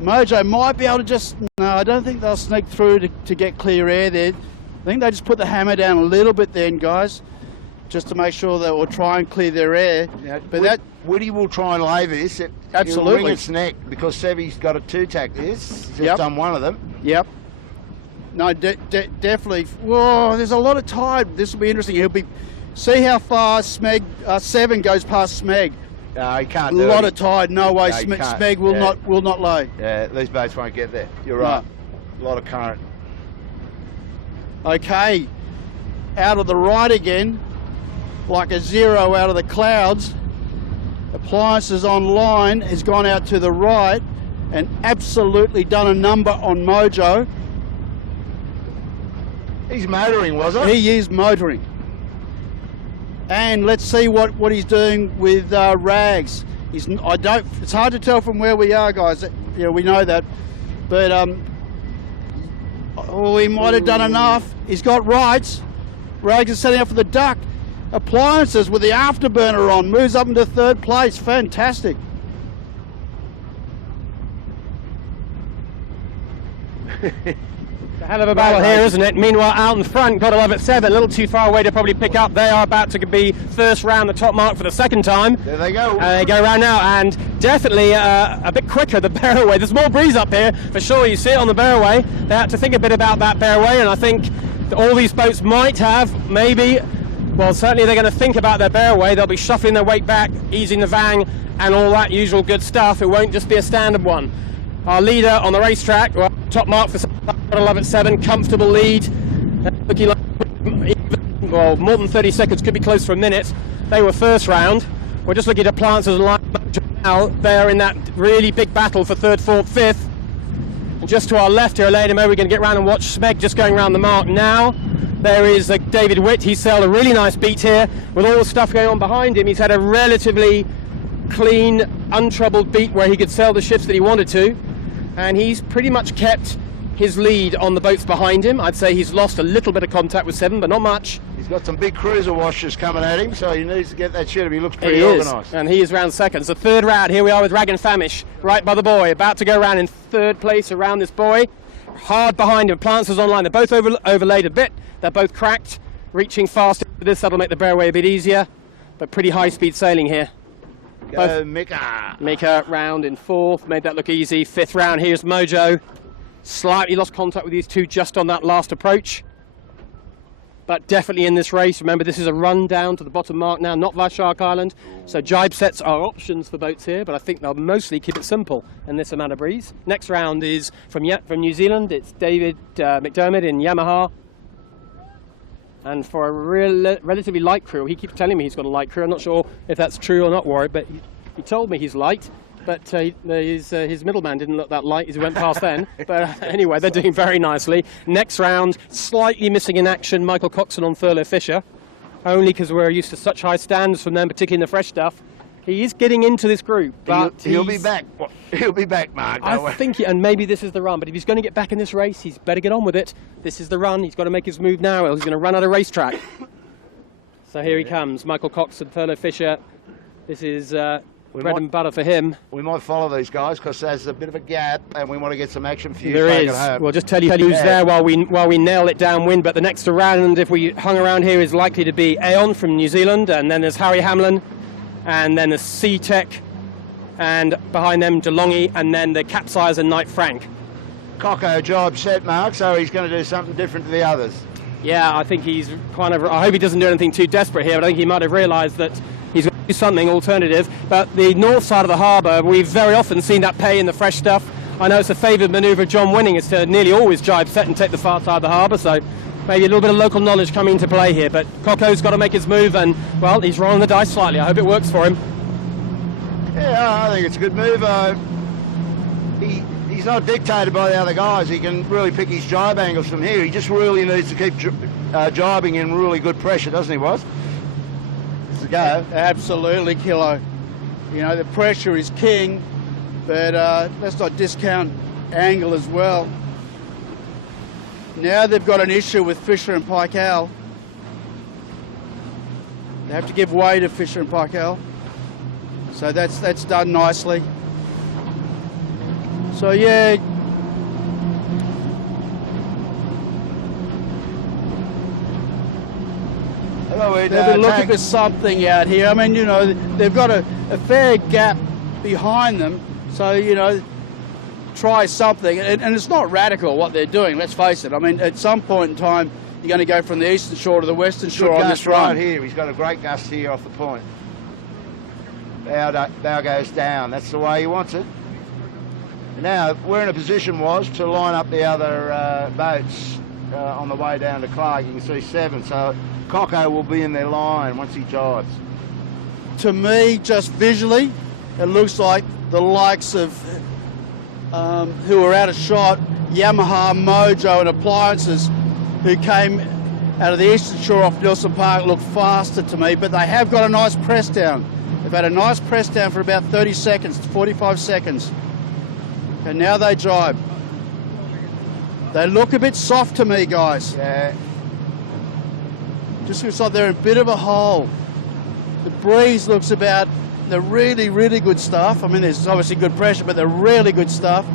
Mojo might be able to no, I don't think they'll sneak through to get clear air there. I think they just put the hammer down a little bit then, guys, just to make sure they will try and clear their air. Yeah, but Woody will try and lay this. Absolutely. It'll wring its neck because Sevy's got a two-tack this. He's just done one of them. Yep. No, definitely. Whoa, there's a lot of tide. This will be interesting. See how far Seven goes past Smeg. No, he can't do it. A lot of tide. No way. No, Smeg will not lay. Yeah, these boats won't get there. You're right. A lot of current. Okay. Out of the right again, like a zero out of the clouds. Appliances Online has gone out to the right and absolutely done a number on Mojo. He's motoring, was it? He is motoring. And let's see what he's doing with Rags. It's hard to tell from where we are, guys. We know that, but he might have done enough. He's got rights. Rags is setting up for the duck. Appliances with the afterburner on moves up into third place. Fantastic. A hell of a battle here, isn't it? Meanwhile, out in front, got to love it 7, a little too far away to probably pick up. They are about to be first round the top mark for the second time. There they go. They go around now, and definitely a bit quicker, the Barroway. There's more breeze up here, for sure. You see it on the Barroway. They had to think a bit about that Barroway, and I think all these boats might have, maybe, well, certainly they're going to think about their Barroway. They'll be shuffling their weight back, easing the vang, and all that usual good stuff. It won't just be a standard one. Our leader on the racetrack, well, top mark for 11.7, comfortable lead, looking like, well, more than 30 seconds, could be close for a minute. They were first round. We're just looking at Planters and Light now. They're in that really big battle for 3rd, 4th, 5th. And just to our left here, we're going to get round and watch Smeg just going around the mark now. There is David Witt. He sailed a really nice beat here with all the stuff going on behind him. He's had a relatively clean, untroubled beat where he could sail the ships that he wanted to. And he's pretty much kept his lead on the boats behind him. I'd say he's lost a little bit of contact with 7, but not much. He's got some big cruiser washers coming at him, so he needs to get that ship. He looks pretty organised. And he is round second. It's the 3rd round. Here we are with Rag and Famish, right by the buoy, about to go around in 3rd place around this buoy. Hard behind him. Planters online. They're both overlaid a bit. They're both cracked, reaching fast into this. That'll make the Barroway a bit easier, but pretty high-speed sailing here. Go Mika. Mika round in 4th, made that look easy. 5th round, here's Mojo. Slightly lost contact with these two just on that last approach. But definitely in this race. Remember, this is a run down to the bottom mark now, not via Shark Island. So jibe sets are options for boats here, but I think they'll mostly keep it simple in this amount of breeze. Next round is from New Zealand. It's David McDermott in Yamaha. And for a relatively light crew, he keeps telling me he's got a light crew. I'm not sure if that's true or not, Warwick, but he told me he's light. But his middleman didn't look that light as he went past then. But anyway, they're doing very nicely. Next round, slightly missing in action, Michael Coxon on Thurlow Fisher. Only because we're used to such high standards from them, particularly in the fresh stuff. He is getting into this group, but he'll be back. He'll be back, Mark. I think, and maybe this is the run, but if he's going to get back in this race, he's better get on with it. This is the run. He's got to make his move now, or he's going to run out of racetrack. So here he comes, Michael Coxon, Thurlow Fisher. This is bread and butter for him. We might follow these guys because there's a bit of a gap, and we want to get some action for you. There is. We'll just tell you who's there while we nail it downwind. But the next round, if we hung around here, is likely to be Aeon from New Zealand, and then there's Harry Hamlin. And then the Sea-Tech, and behind them DeLonghi, and then the Capsize and Knight Frank. Coco job set, Mark, so he's going to do something different to the others. Yeah, I think he's kind of, I hope he doesn't do anything too desperate here, but I think he might have realised that he's going to do something alternative. But the north side of the harbour, we've very often seen that pay in the fresh stuff. I know it's a favoured manoeuvre of John Winning, is to nearly always jibe set and take the far side of the harbour, so maybe a little bit of local knowledge coming into play here, but Coco's got to make his move, and, well, he's rolling the dice slightly. I hope it works for him. Yeah, I think it's a good move. He's not dictated by the other guys. He can really pick his jibe angles from here. He just really needs to keep jibing in really good pressure, doesn't he, Woz? It's a go. Absolutely, Kilo. You know, the pressure is king, but let's not discount angle as well. Now they've got an issue with Fisher and Pikal. They have to give way to Fisher and Pikal. So that's done nicely. So yeah. They've been looking for something out here. I mean, you know, they've got a fair gap behind them. So, you know, try something, and it's not radical what they're doing, let's face it. I mean, at some point in time, you're going to go from the eastern shore to the western shore on this run. Right here, he's got a great gust here off the point. Bow goes down, that's the way he wants it. Now, we're in a position, was, to line up the other boats on the way down to Clark. You can see 7, so Coco will be in their line once he jibes. To me, just visually, it looks like the likes of who are out of shot, Yamaha, Mojo and Appliances, who came out of the eastern shore off Nelson Park, look faster to me, but they have got a nice press down. They've had a nice press down for about 30 seconds, 45 seconds. And now they jibe. They look a bit soft to me, guys. Yeah. Just looks like they're in a bit of a hole. The breeze looks about the really, really good stuff. I mean, there's obviously good pressure, but the really good stuff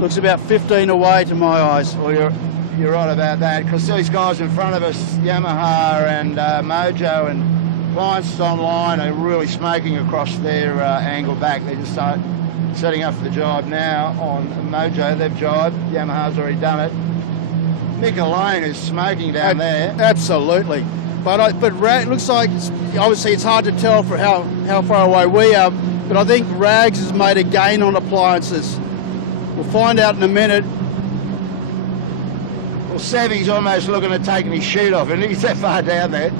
looks about 15 away to my eyes. Well, you're right about that, because these guys in front of us, Yamaha and Mojo and Appliances Online, are really smoking across their angle back. They're just setting up for the jibe now on Mojo. They've jibed. Yamaha's already done it. Mick Lane is smoking down there. Absolutely. But it looks like, obviously it's hard to tell for how far away we are, but I think Rags has made a gain on Appliances. We'll find out in a minute. Well, Savvy's almost looking at taking his sheet off, and he's that far down there.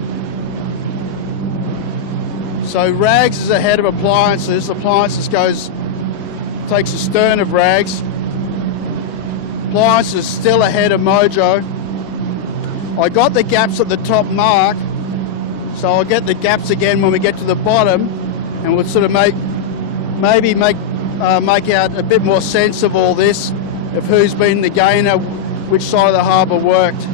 So Rags is ahead of Appliances. Appliances takes the stern of Rags. Appliances still ahead of Mojo. I got the gaps at the top mark, so I'll get the gaps again when we get to the bottom, and we'll sort of make out a bit more sense of all this, of who's been the gainer, which side of the harbour worked.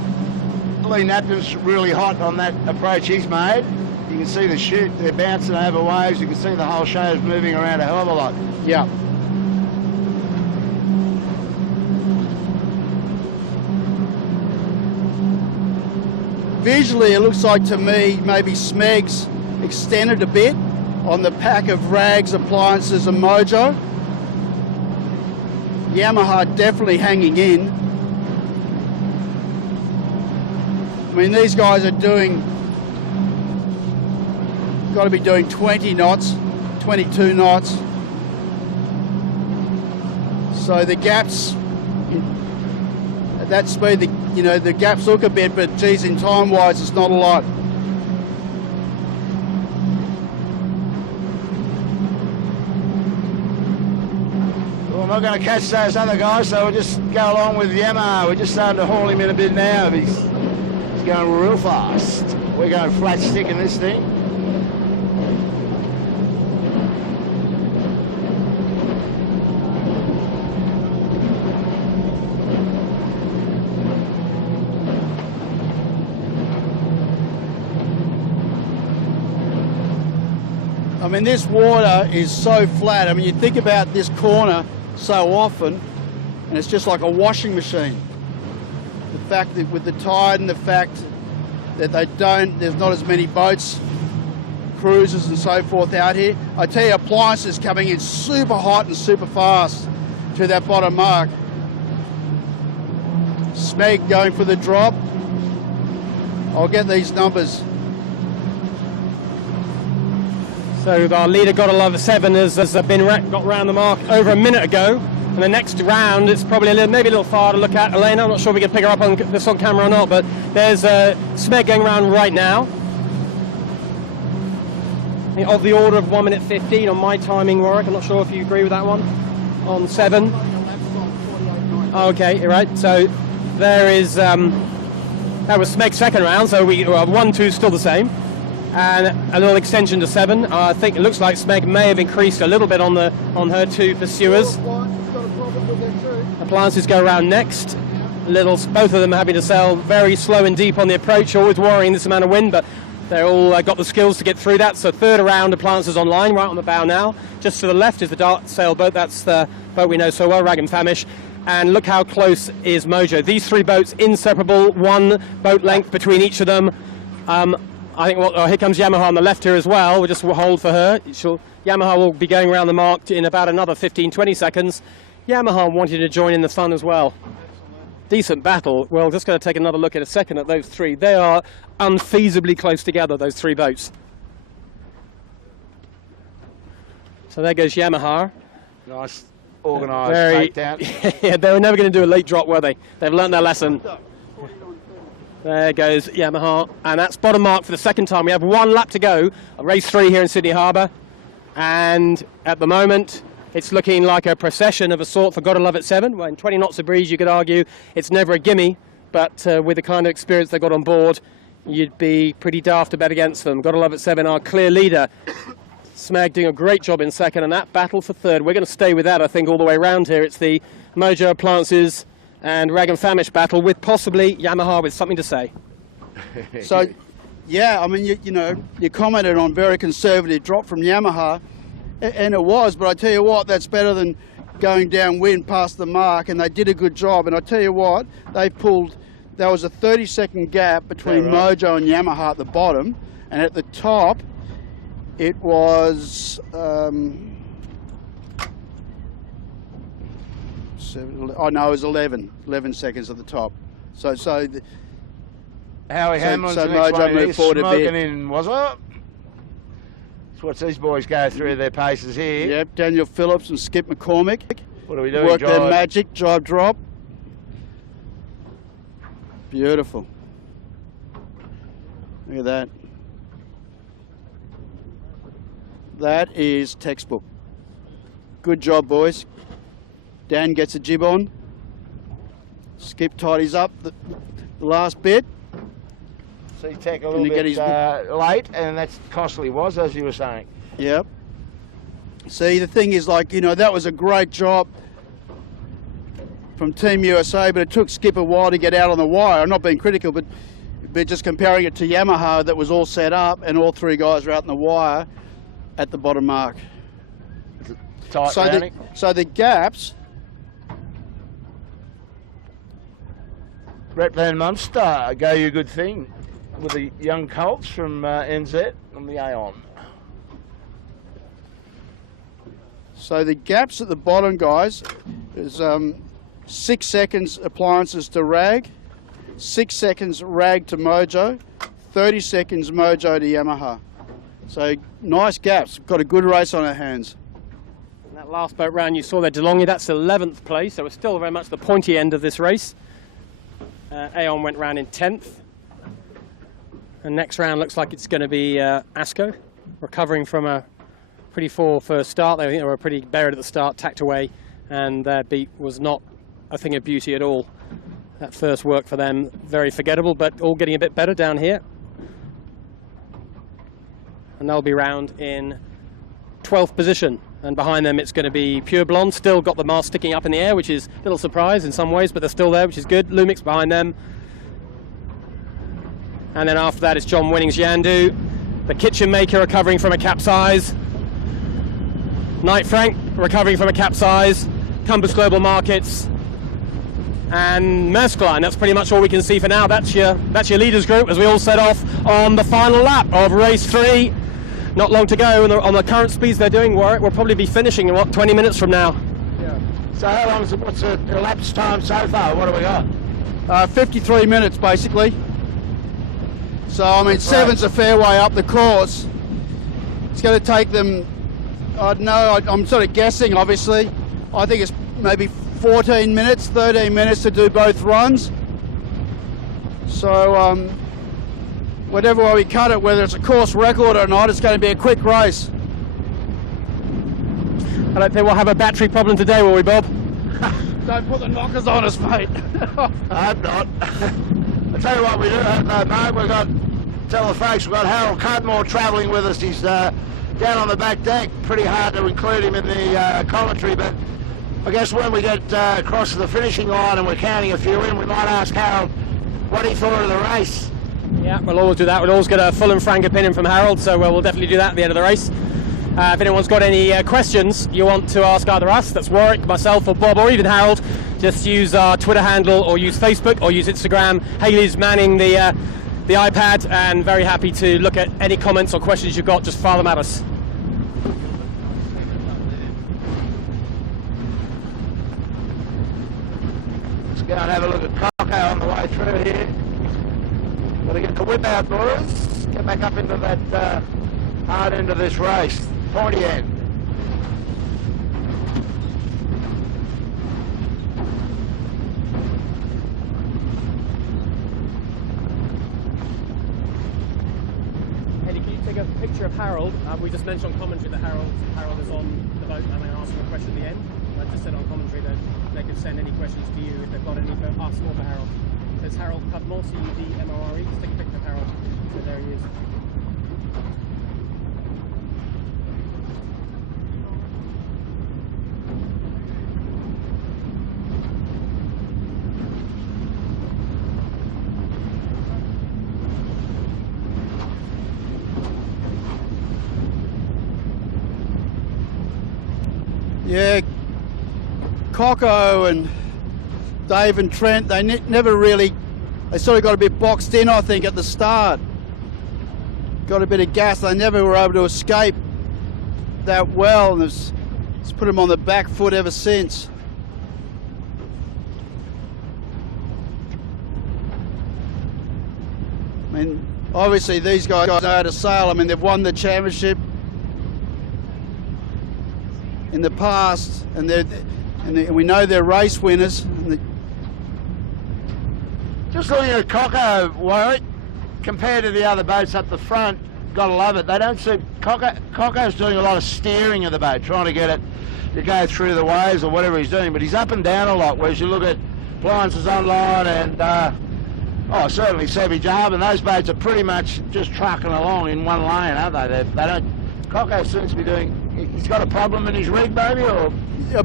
Lee Napton's really hot on that approach he's made. You can see the chute, they're bouncing over waves. You can see the whole show's moving around a hell of a lot. Yeah. Visually, it looks like to me maybe Smeg's extended a bit on the pack of Rags, Appliances and Mojo. Yamaha definitely hanging in. I mean, these guys are got to be doing 20 knots, 22 knots. So the gaps, at that speed, the gaps look a bit, but geez, in time-wise, it's not a lot. Well, I'm not going to catch those other guys, so we'll just go along with Yamaha. We're just starting to haul him in a bit now. He's going real fast. We're going flat stick in this thing. I mean, this water is so flat. I mean, you think about this corner so often, and it's just like a washing machine. The fact that with the tide and the fact that there's not as many boats, cruisers and so forth out here. I tell you, Appliances coming in super hot and super fast to that bottom mark. Smeg going for the drop. I'll get these numbers. So our leader got a love 7 has got round the mark over a minute ago, and the next round it's probably maybe a little far to look at. Elena, I'm not sure if we can pick her up on this on camera or not, but there's Smeg going round right now. Of the order of 1 minute 15 on my timing, Warwick. I'm not sure if you agree with that one on 7. Oh, okay, you're right. So there is that was Smeg's second round. So we 1, 2 still the same. And a little extension to 7. I think it looks like Smeg may have increased a little bit on her 2 pursuers. Appliances go around next. Both of them having to sail very slow and deep on the approach, always worrying this amount of wind, but they're all got the skills to get through that. So third around, Appliances Online, right on the bow now. Just to the left is the dark sailboat. That's the boat we know so well, Rag and Famish. And look how close is Mojo. These 3 boats inseparable, 1 boat length between each of them. I think here comes Yamaha on the left here as well. We'll just hold for her. Yamaha will be going around the mark in about another 15-20 seconds. Yamaha wanted to join in the fun as well. Decent battle. Well, just going to take another look in a second at those 3. They are unfeasibly close together, those 3 boats. So there goes Yamaha. Nice organised takedown. Yeah, they were never going to do a late drop, were they? They've learnt their lesson. There goes Yamaha, and that's bottom mark for the second time. We have 1 lap to go, race 3 here in Sydney Harbour, and at the moment it's looking like a procession of a sort for Gotta Love It 7. Well, in 20 knots of breeze, you could argue it's never a gimme, but with the kind of experience they got on board, you'd be pretty daft to bet against them. Gotta Love It 7, our clear leader. Smeg doing a great job in second, and that battle for third, we're going to stay with that, I think, all the way around here. It's the Mojo, Appliances and Rag and Famish battle, with possibly Yamaha with something to say. So, yeah, I mean, you commented on very conservative drop from Yamaha, and it was, but I tell you what, that's better than going downwind past the mark, and they did a good job. And I tell you what, they pulled there was a 30-second gap between Yeah, right. Mojo and Yamaha at the bottom, and at the top it was it was 11 seconds at the top. So Howie So- Hamlin's so the next Mojo one moved here, forward a smoking bit. in, was it? That's what these boys go through their paces here. yep, Daniel Phillips and Skip McCormick What are we doing, worked their John? magic, drive drop. Beautiful. Look at that. That is textbook. Good job, boys. Dan gets a jib on. Skip tidies up the last bit. So he take a Can little he get bit his- late, and that's costly was, as you were saying. Yep. See, the thing is, like, you know, that was a great job from Team USA, but it took Skip a while to get out on the wire. I'm not being critical, but just comparing it to Yamaha that was all set up and all three guys were out on the wire at the bottom mark. Tight So rounding. so the gaps, Brett Van Munster, go you good thing with the young colts from NZ on the Aon. so the gaps at the bottom, guys, is 6 seconds appliances to rag, 6 seconds rag to Mojo, 30 seconds Mojo to Yamaha. So nice gaps. Got a good race on our hands. And that last boat round you saw there, DeLonghi, that's 11th place, so it's still very much the pointy end of this race. Aon went round in 10th. And next round looks like it's going to be Asco, recovering from a pretty poor first start. They were pretty buried at the start, tacked away, and their beat was not a thing of beauty at all. That first work for them, very forgettable, but all getting a bit better down here. And they'll be round in 12th position. And behind them it's going to be Pure Blonde, still got the mast sticking up in the air, which is a little surprise in some ways, but they're still there, which is good. Lumix behind them. And then after that it's John Winnings Yandu, the Kitchen Maker recovering from a capsize. Knight Frank recovering from a capsize. Compass Global Markets and Maersk. That's pretty much all we can see for now. That's your leaders group as we all set off on the final lap of race 3. Not long to go, and on the current speeds they're doing, Warwick, we'll probably be finishing in, 20 minutes from now. Yeah. So how long is it, what's the elapsed time so far? What do we got? 53 minutes basically. So I mean, seven's a fair way up the course. It's going to take them, I don't know, I'm sort of guessing obviously. I think it's maybe 14 minutes, 13 minutes to do both runs. So whatever way we cut it, whether it's a course record or not, it's going to be a quick race. I don't think we'll have a battery problem today, will we, Bob? Don't put the knockers on us, mate. I hope not. I'll tell you what we do, Mark, we've got, tell the folks, we've got Harold Cudmore travelling with us. He's down on the back deck. Pretty hard to include him in the commentary, but I guess when we get across to the finishing line and we're counting a few in, we might ask Harold what he thought of the race. Yeah, we'll always do that. We'll always get a full and frank opinion from Harold, so we'll definitely do that at the end of the race. If anyone's got any questions you want to ask either us, that's Warwick, myself or Bob or even Harold, just use our Twitter handle or use Facebook or use Instagram. Hayley's manning the iPad and very happy to look at any comments or questions you've got, just fire them at us. Let's go and have a look at Coco on the way through here. Got to get the whip out, boys. Get back up into that hard end of this race. Pointy end. Eddie, can you take a picture of Harold? We just mentioned on commentary that Harold is on the boat and they're asking a question at the end. I just said on commentary that they could send any questions to you if they've got any for us or for Harold. There's Harold Cudmore, C-U-D-M-O-R-E. Just take a picture of Harold. So there he is. Yeah, Coco and Dave and Trent, they never really they sort of got a bit boxed in, I think, at the start. Got a bit of gas. They never were able to escape that well, and it's put them on the back foot ever since. I mean, obviously these guys know how to sail. I mean, they've won the championship in the past, and we know they're race winners. Just looking at Coco, Warwick, compared to the other boats up the front, gotta love it. They don't seem, Coco's doing a lot of steering of the boat, trying to get it to go through the waves or whatever he's doing, but he's up and down a lot, whereas you look at Appliances Online and certainly Savage Harbour, and those boats are pretty much just trucking along in one lane, aren't they? They don't. Coco seems to be doing. He's got a problem in his rig, maybe, or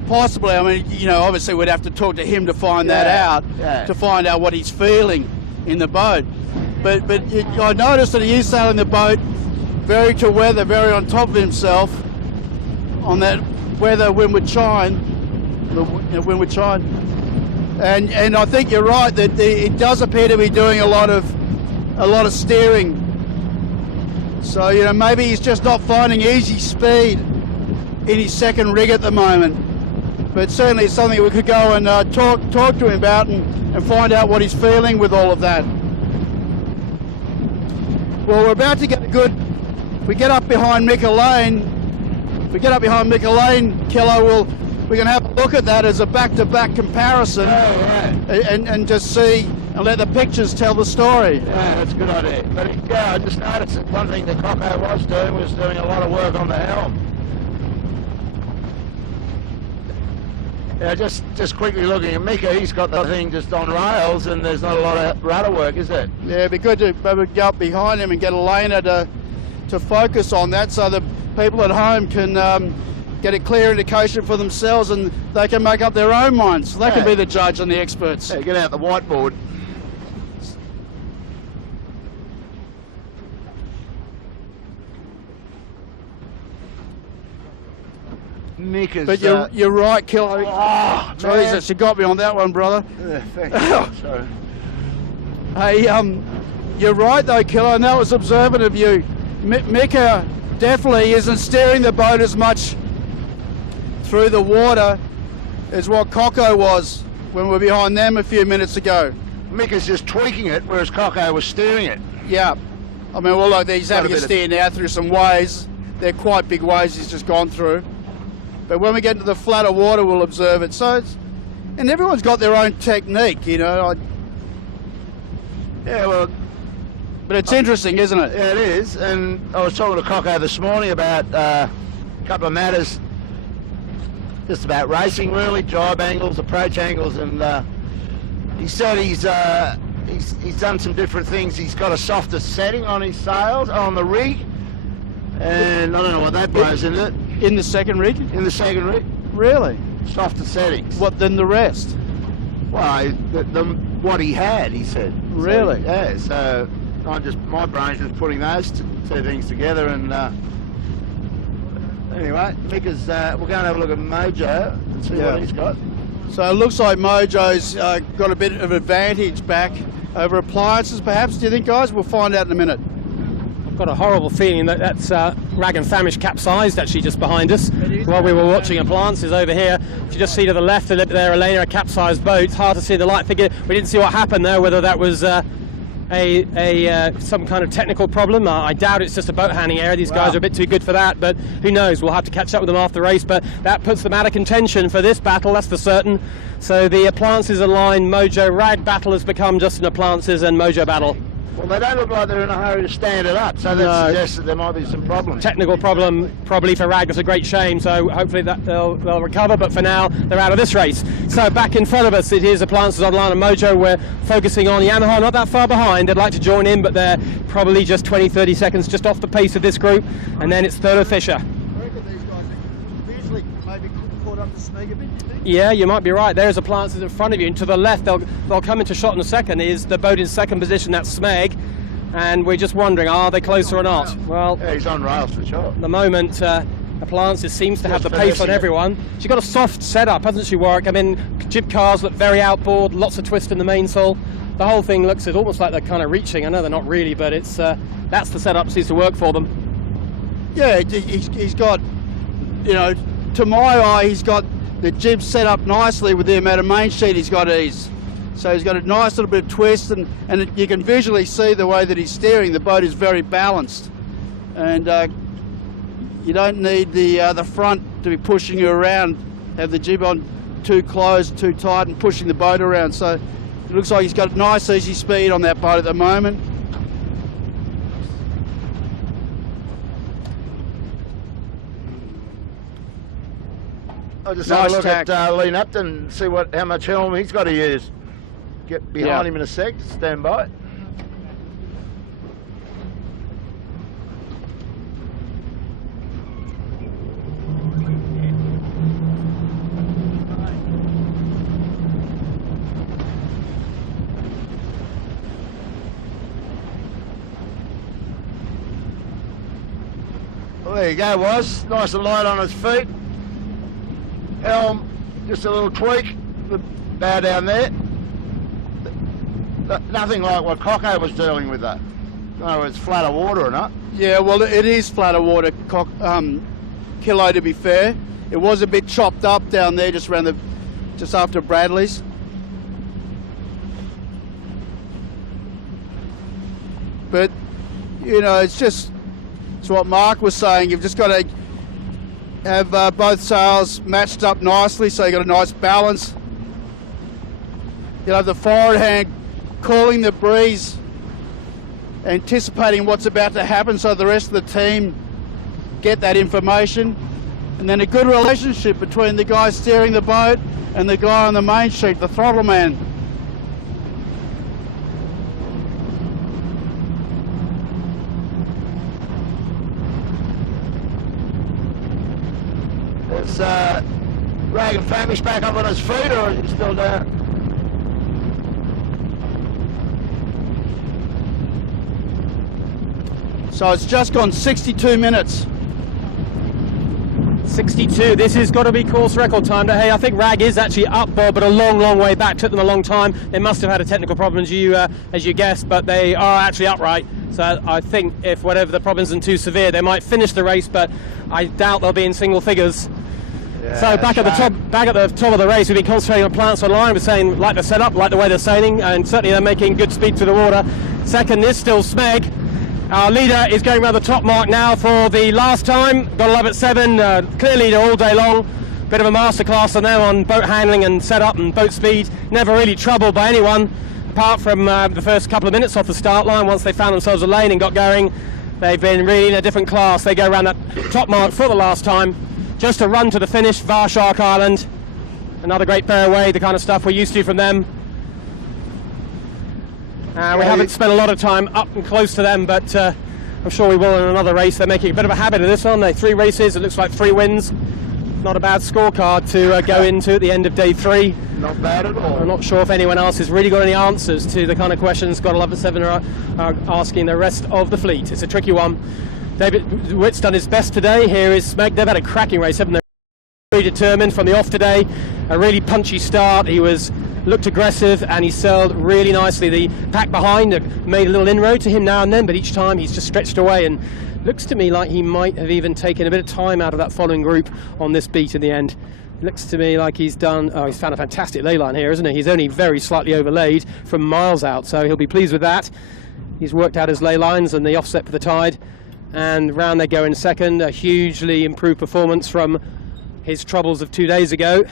possibly. I mean, you know, obviously we'd have to talk to him to find that out, to find out what he's feeling in the boat. But I noticed that he is sailing the boat very to weather, very on top of himself on that weather windward chine, And I think you're right that it does appear to be doing a lot of steering. So, you know, maybe he's just not finding easy speed in his second rig at the moment. But certainly it's something we could go and talk to him about and find out what he's feeling with all of that. Well, we're about to get a good. If we get up behind Mick Lane, Kello, we're going to have a look at that as a back-to-back comparison, and just see and let the pictures tell the story. Yeah, that's a good idea. But I just noticed that one thing that Coco was doing a lot of work on the helm. Yeah, just quickly looking at Mika, he's got the thing just on rails, and there's not a lot of rudder work, is there? Yeah, it'd be good to maybe go up behind him and get a laner to focus on that, so the people at home can get a clear indication for themselves, and they can make up their own minds. They can be the judge and the experts. Yeah, get out the whiteboard. Mika's, but you're right, Kilo. Oh, Jesus, you got me on that one, brother. Yeah, thank you. Sorry. Hey, you're right though, Kilo, and that was observant of you. Mika definitely isn't steering the boat as much through the water as what Coco was when we were behind them a few minutes ago. Mika's just tweaking it, whereas Coco was steering it. Yeah. I mean, well, look, he's having to steer now through some waves. They're quite big waves he's just gone through. But when we get into the flatter water, we'll observe it. So and everyone's got their own technique, you know. Yeah, well, but it's interesting, isn't it? Yeah, it is. And I was talking to Coco this morning about a couple of matters, just about racing, really, drive angles, approach angles, and he said he's done some different things. He's got a softer setting on his sails, on the rig, and I don't know what that blows into it. In the second rig? In the second rig. Really? Softer settings. What than the rest? Well, what he had, he said. Really? So, yeah, so my brain's just putting those two things together, and anyway, Mika's, we're going to have a look at Mojo and see what he's got. So it looks like Mojo's got a bit of advantage back over Appliances, perhaps. Do you think, guys? We'll find out in a minute. I've got a horrible feeling that that's Rag and Famish capsized actually just behind us while we were watching Appliances over here. If you just see to the left there, Elena, a capsized boat. It's hard to see the light figure. We didn't see what happened there, whether that was some kind of technical problem. I doubt it's just a boat handling error. These guys are a bit too good for that, but who knows? We'll have to catch up with them after the race, but that puts them out of contention for this battle, that's for certain. So the Appliances Online Mojo Rag battle has become just an Appliances and Mojo battle. Well, they don't look like they're in a hurry to stand it up, so that suggests that there might be some problems. Technical problem probably for Rag. That's a great shame, so hopefully that they'll recover, but for now they're out of this race. So back in front of us it is Appliances Online and Mojo. We're focusing on Yamaha, not that far behind. They'd like to join in, but they're probably just 20-30 seconds just off the pace of this group, and then it's Thurlow Fisher. I reckon these guys are usually maybe caught up to Snake a bit. Yeah, you might be right. There's Appliances in front of you, and to the left they'll come into shot in a second. Is the boat in second position? That's Smeg, and we're just wondering, are they closer or not? Well, yeah, he's on rails for sure. At the moment, Appliances seems to have the pace on everyone. She's got a soft setup, hasn't she, Warwick? I mean, jib cars look very outboard, lots of twist in the mainsail. the whole thing looks almost like they're kind of reaching. I know they're not really, but it's that's the setup seems to work for them. Yeah, he's got, you know, to my eye, he's got the jib set up nicely with the amount of main sheet he's got ease. So he's got a nice little bit of twist, and you can visually see the way that he's steering. The boat is very balanced, and you don't need the front to be pushing you around, have the jib on too close, too tight, and pushing the boat around. So it looks like he's got nice, easy speed on that boat at the moment. I'll just Nice have a look tack. at Lee Upton and see how much helm he's got to use. Get behind him in a sec, stand by. Well, there you go, was nice and light on his feet. Helm, just a little tweak, the bow down there. Nothing like what Coco was dealing with that. I don't know if it's flatter water or not. Yeah, well, it is flatter water, Kilo, to be fair. It was a bit chopped up down there just after Bradley's. But, you know, it's what Mark was saying. You've just got to have both sails matched up nicely so you got a nice balance. You'll have the forward hand calling the breeze, anticipating what's about to happen so the rest of the team get that information, and then a good relationship between the guy steering the boat and the guy on the main sheet, the throttle man. Is Rag and Famish back up on his feet, or is he still down? So it's just gone 62 minutes. 62. This has got to be course record time. Hey, I think Rag is actually up, Bob, but a long way back. Took them a long time. They must have had a technical problem, as you guessed, but they are actually upright. So I think if whatever the problem isn't too severe, they might finish the race, but I doubt they'll be in single figures. Yeah, So back at the top of the race, we've been concentrating on Plants Online. We're saying like the setup, like the way they're sailing, and certainly they're making good speed through the water. Second is still Smeg. Our leader is going around the top mark now for the last time. Got to love it, 7, clear leader all day long. Bit of a masterclass on them on boat handling and setup and boat speed. Never really troubled by anyone, apart from the first couple of minutes off the start line. Once they found themselves a lane and got going, they've been really in a different class. They go around that top mark for the last time, just to run to the finish via Shark Island. Another great fairway, the kind of stuff we're used to from them. We haven't spent a lot of time up and close to them, but I'm sure we will in another race. They're making a bit of a habit of this, aren't they? 3 races, it looks like 3 wins. Not a bad scorecard to go into at the end of day 3. Not bad at all. I'm not sure if anyone else has really got any answers to the kind of questions Got to Love It 7 are asking the rest of the fleet. It's a tricky one. David Witt's done his best today. Here is Smeg. They've had a cracking race, haven't they? Very determined from the off today. A really punchy start. He looked aggressive and he sailed really nicely. The pack behind made a little inroad to him now and then, but each time he's just stretched away, and looks to me like he might have even taken a bit of time out of that following group on this beat in the end. Looks to me like he's found a fantastic ley line here, isn't he? He's only very slightly overlaid from miles out, so he'll be pleased with that. He's worked out his ley lines and the offset for the tide, and round they go in second. A hugely improved performance from his troubles of 2 days ago,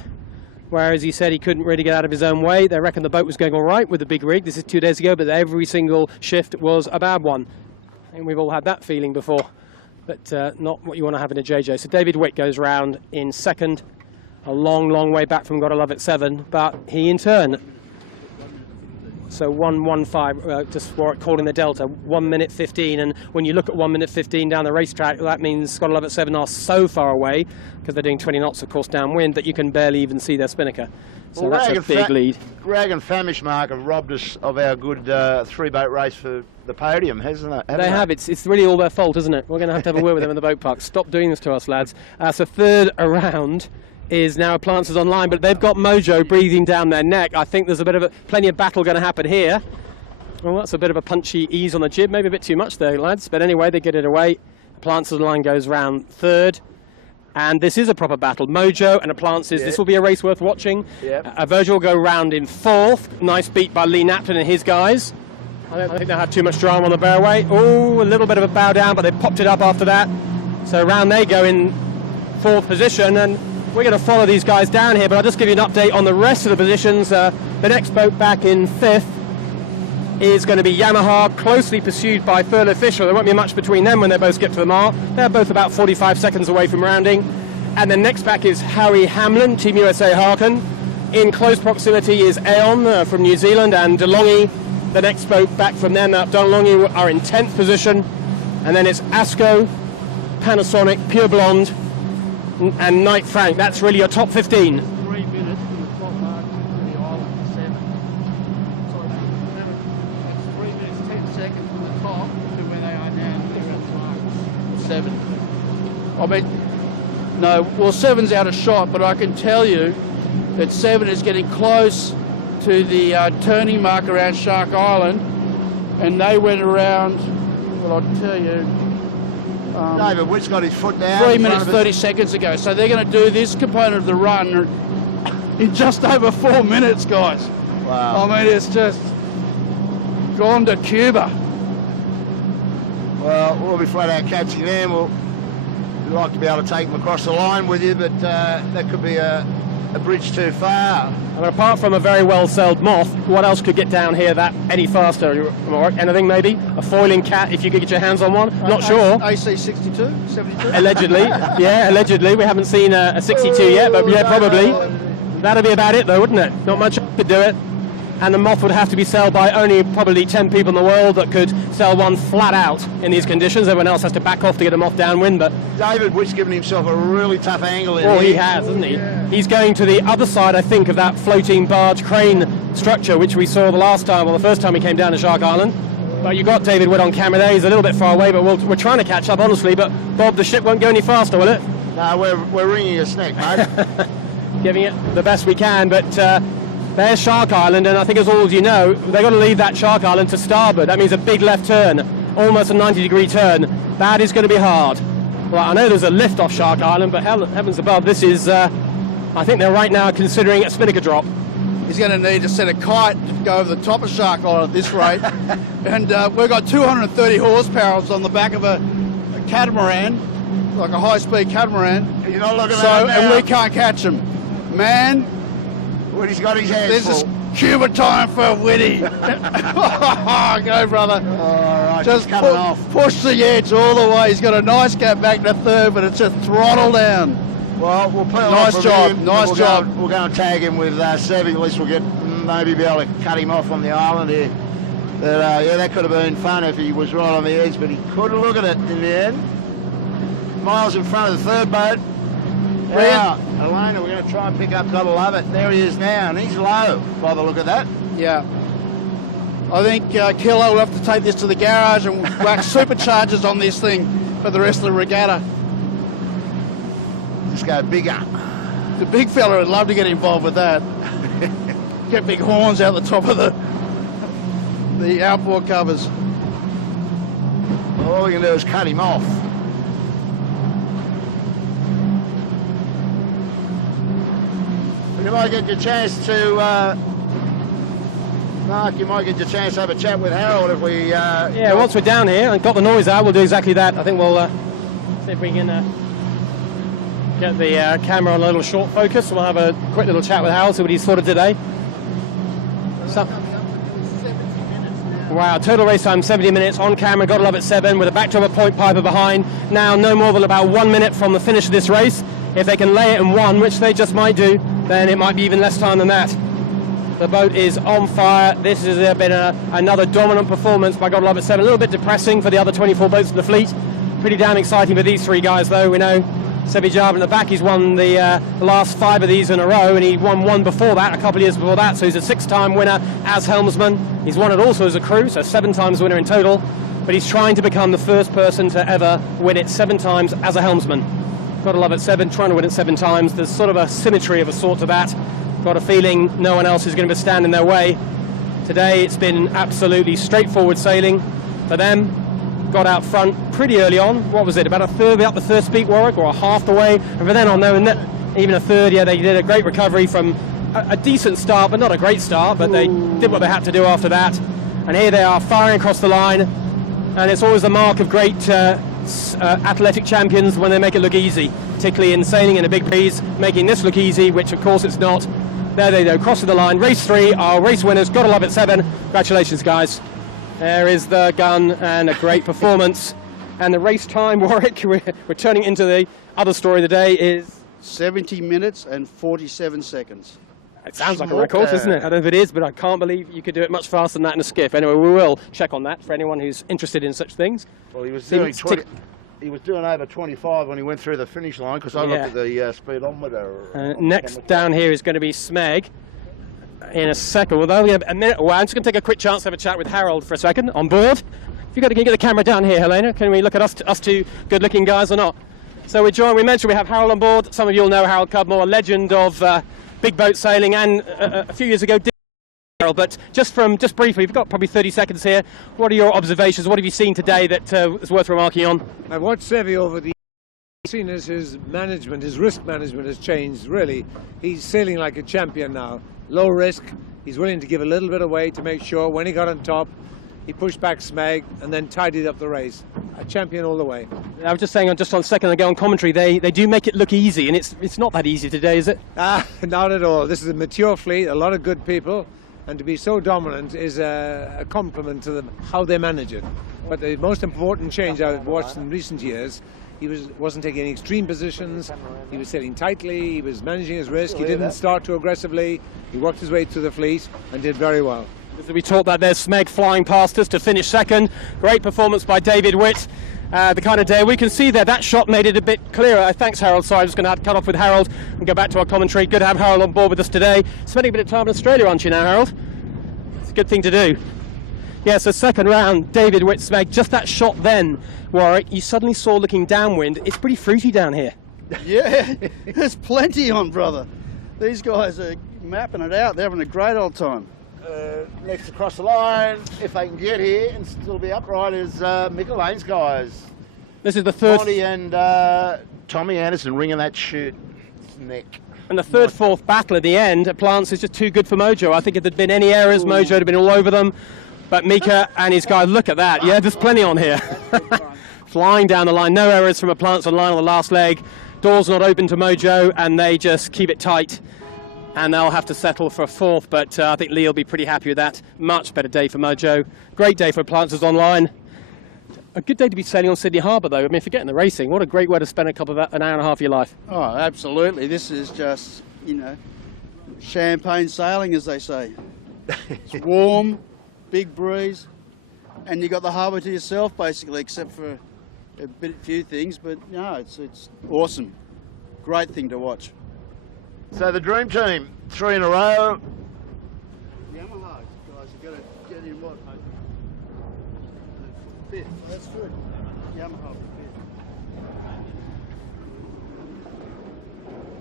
whereas he said he couldn't really get out of his own way. They reckon the boat was going all right with the big rig. This is 2 days ago, but every single shift was a bad one. And we've all had that feeling before, but not what you want to have in a JJ. So David Witt goes round in second, a long way back from Gotta Love It 7, but he in turn. So 1:15, just for it calling the delta, 1 minute 15, and when you look at 1 minute 15 down the racetrack, that means Gotta Love It 7 are so far away, because they're doing 20 knots, of course, downwind, that you can barely even see their spinnaker. So well, that's a big lead. Rag and Famish, Mark, have robbed us of our good 3-boat race for the podium, hasn't it? They have. It's really all their fault, isn't it? We're going to have a word with them in the boat park. Stop doing this to us, lads. So third around is now Aplances online, but they've got Mojo breathing down their neck. I think there's plenty of battle going to happen here. Well, that's a bit of a punchy ease on the jib, maybe a bit too much there, lads. But anyway, they get it away. Aplances online goes round third. And this is a proper battle. Mojo and Aplances, this will be a race worth watching. Virgil will go round in fourth. Nice beat by Lee Napton and his guys. I don't think they'll have too much drama on the barroway. Oh, a little bit of a bow down, but they popped it up after that. So round they go in fourth position, and we're going to follow these guys down here, but I'll just give you an update on the rest of the positions. The next boat back in fifth is going to be Yamaha, closely pursued by Thurlow Fisher. There won't be much between them when they both skip to the mark. They're both about 45 seconds away from rounding. And then next back is Harry Hamlin, Team USA Harkin. In close proximity is Aon from New Zealand, and DeLonghi, the next boat back from them. DeLonghi are in 10th position. And then it's Asco, Panasonic, Pure Blonde, and Knight Frank. That's really your top 15. 3 minutes from the top mark to the island, 7. Sorry, that's 3 minutes, 10 seconds from the top to where they are now. 7. I mean, no, well, 7's out of shot, but I can tell you that 7 is getting close to the turning mark around Shark Island, and they went around, well, I'll tell you, David Witt's got his foot down. 3 minutes 30 seconds ago. So they're going to do this component of the run in just over 4 minutes, guys. Wow. I mean, it's just gone to Cuba. Well, we'll be flat out catching them. We'd like to be able to take them across the line with you, but that could be a bridge too far. I mean, apart from a very well-sailed Moth, what else could get down here that any faster? Anything maybe? A foiling cat, if you could get your hands on one? Not sure. AC 62, 72? Allegedly. Yeah, allegedly. We haven't seen a 62 yet, but yeah, probably. That'd be about it though, wouldn't it? Not much could do it. And the Moth would have to be sailed by only probably 10 people in the world that could sail one flat out in these conditions. Everyone else has to back off to get a Moth downwind. But David Witt's given himself a really tough angle in here. Oh, he has, hasn't he? Yeah. He's going to the other side, I think, of that floating barge crane structure, which we saw the last time, or the first time he came down to Shark Island. But you got David Witt on camera there. He's a little bit far away, but we're trying to catch up, honestly. But Bob, the ship won't go any faster, will it? No, we're wringing a snack, mate. Giving it the best we can, but there's Shark Island, and I think as all of you know, they've got to leave that Shark Island to starboard. That means a big left turn, almost a 90-degree turn. That is going to be hard. Well, I know there's a lift off Shark Island, but heavens above, this is, I think they're right now considering a spinnaker drop. He's going to need to set a kite to go over the top of Shark Island at this rate. And we've got 230 horsepower on the back of a catamaran, like a high-speed catamaran. You're not looking at it now. And we can't catch him. Man, well, he's got his hands this full. is Cuba time for Whitty. Go, brother. All right, just cut it off. Push the edge all the way. He's got a nice gap back to third, but it's just throttle down. Well, we'll put nice job. Nice job. We're going to tag him with Sevi. At least we'll get maybe be able to cut him off on the island here. But, yeah, that could have been fun if he was right on the edge, but he couldn't look at it in the end. Miles in front of the third boat. Now, Elena, we're going to try and pick up Gotta Love It. There he is now, and he's low by the look of that. Yeah. I think Kilo will have to take this to the garage and whack superchargers on this thing for the rest of the regatta. Just go bigger. The big fella would love to get involved with that. Get big horns out the top of the outboard covers. All we can do is cut him off. You might get your chance to, Mark, you might get your chance to have a chat with Harold if we... yeah, once we're down here and got the noise out, we'll do exactly that. I think we'll see if we can get the camera on a little short focus. We'll have a quick little chat with Harold, see what he's thought of today. Wow, total race time 70 minutes on camera, Gotta Love It 7 with a backdrop point piper behind. Now no more than about 1 minute from the finish of this race. If they can lay it in one, which they just might do, then it might be even less time than that. The boat is on fire. This has been another dominant performance by Gotta Love It 7. A little bit depressing for the other 24 boats in the fleet. Pretty damn exciting for these three guys though. We know Sebi Jarvan in the back, he's won the last 5 of these in a row, and he won one before that, a couple of years before that, so he's a 6-time winner as helmsman. He's won it also as a crew, so 7 times winner in total, but he's trying to become the first person to ever win it 7 times as a helmsman. got to love at 7, trying to win it 7 times. There's sort of a symmetry of a sort to that. Got a feeling no one else is going to stand in their way. Today it's been absolutely straightforward sailing for them. Got out front pretty early on. What was it, about a third up the first peak, Warwick, or a half the way? And from then on, even a third, yeah, they did a great recovery from a decent start, but not a great start, but they did what they had to do after that. And here they are firing across the line, and it's always the mark of great athletic champions when they make it look easy, particularly in sailing in a big breeze, making this look easy, which of course it's not. There they go, crossing the line. Race 3, our race winners, got to love it 7. Congratulations, guys. There is the gun, and a great performance. And the race time, Warwick, we're turning into the other story of the day, is 70 minutes and 47 seconds. It sounds like a record, doesn't it? I don't know if it is, but I can't believe you could do it much faster than that in a skiff. Anyway, we will check on that for anyone who's interested in such things. Well, he was doing over 25 when he went through the finish line, because I looked at the speedometer. Next down here is going to be Smeg in a second. Well, only a minute away. I'm just going to take a quick chance to have a chat with Harold for a second on board. If you can you get the camera down here, Helena? Can we look at us two good-looking guys or not? So we mentioned we have Harold on board. Some of you will know Harold Cudmore, a legend of big boat sailing, and a few years ago did Harold. But just briefly, we've got probably 30 seconds here. What are your observations? What have you seen today that is worth remarking on? I've watched Sevi over the seen as his management, his risk management has changed, really. He's sailing like a champion now. Low risk. He's willing to give a little bit away to make sure when he got on top, he pushed back Smeg and then tidied up the race. A champion all the way. I was just saying, just on a second ago on commentary, they do make it look easy, and it's not that easy today, is it? Not at all. This is a mature fleet, a lot of good people, and to be so dominant is a compliment to them, how they manage it. But the most important change I've watched in recent years, he wasn't taking any extreme positions, he was sailing tightly, he was managing his risk, he didn't start too aggressively, he worked his way through the fleet and did very well. As we talked about, there's Smeg flying past us to finish second. Great performance by David Witt. The kind of day we can see there, that shot made it a bit clearer. Thanks, Harold. Sorry, I was going to have to cut off with Harold and go back to our commentary. Good to have Harold on board with us today. Spending a bit of time in Australia, aren't you now, Harold? It's a good thing to do. Yeah, so second round, David Witt, Smeg. Just that shot then, Warwick, you suddenly saw looking downwind. It's pretty fruity down here. Yeah, there's plenty on, brother. These guys are mapping it out. They're having a great old time. Next across the line, if they can get here and still be upright, is Mick Lane's guys. This is the third. Bonnie and Tommy Anderson ringing that chute neck. And the third, fourth battle at the end at Plants is just too good for Mojo. I think if there'd been any errors, Mojo would have been all over them. But Mika and his guys, look at that. Yeah, there's plenty on here. Flying down the line, no errors from a Plants on line on the last leg. Doors not open to Mojo, and they just keep it tight. And they'll have to settle for a fourth, but I think Lee will be pretty happy with that. Much better day for Mojo. Great day for Planters online. A good day to be sailing on Sydney Harbour, though. I mean, forgetting the racing, what a great way to spend an hour and a half of your life. Oh, absolutely. This is just, champagne sailing, as they say. It's warm, big breeze, and you got the harbour to yourself, basically, except for a few things. But it's awesome. Great thing to watch. So the dream team, 3 in a row. Yamaha guys, you've got to get in what? Fifth. That's good. Yamaha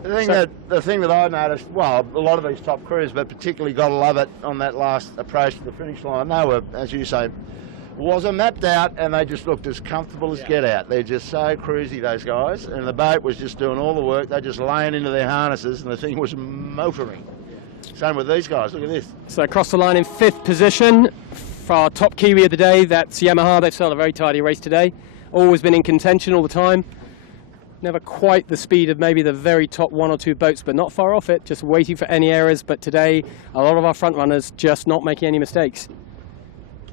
fifth. The thing that I noticed, well, a lot of these top crews, but particularly got to love it on that last approach to the finish line. They were, as you say, wasn't mapped out, and they just looked as comfortable as get out. They're just so cruisy, those guys, and the boat was just doing all the work. They're just laying into their harnesses, and the thing was motoring. Same with these guys. Look at this. So across the line in 5th position for our top Kiwi of the day. That's Yamaha. They've sailed a very tidy race today. Always been in contention all the time. Never quite the speed of maybe the very top 1 or 2 boats, but not far off it. Just waiting for any errors. But today, a lot of our front runners just not making any mistakes.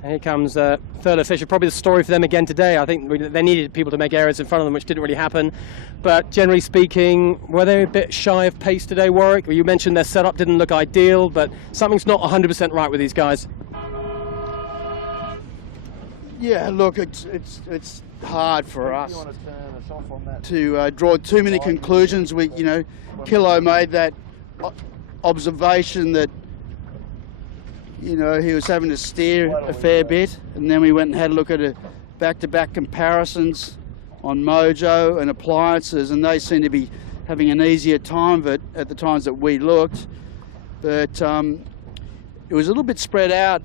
And here comes Thurlow Fisher, probably the story for them again today. I think they needed people to make errors in front of them, which didn't really happen. But generally speaking, were they a bit shy of pace today, Warwick? You mentioned their setup didn't look ideal, but something's not 100% right with these guys. Yeah, look, it's hard for us to draw too many conclusions. Kilo made that observation that he was having to steer a fair bit, and then we went and had a look at back-to-back comparisons on mojo and appliances, and they seem to be having an easier time of it at the times that we looked. But it was a little bit spread out.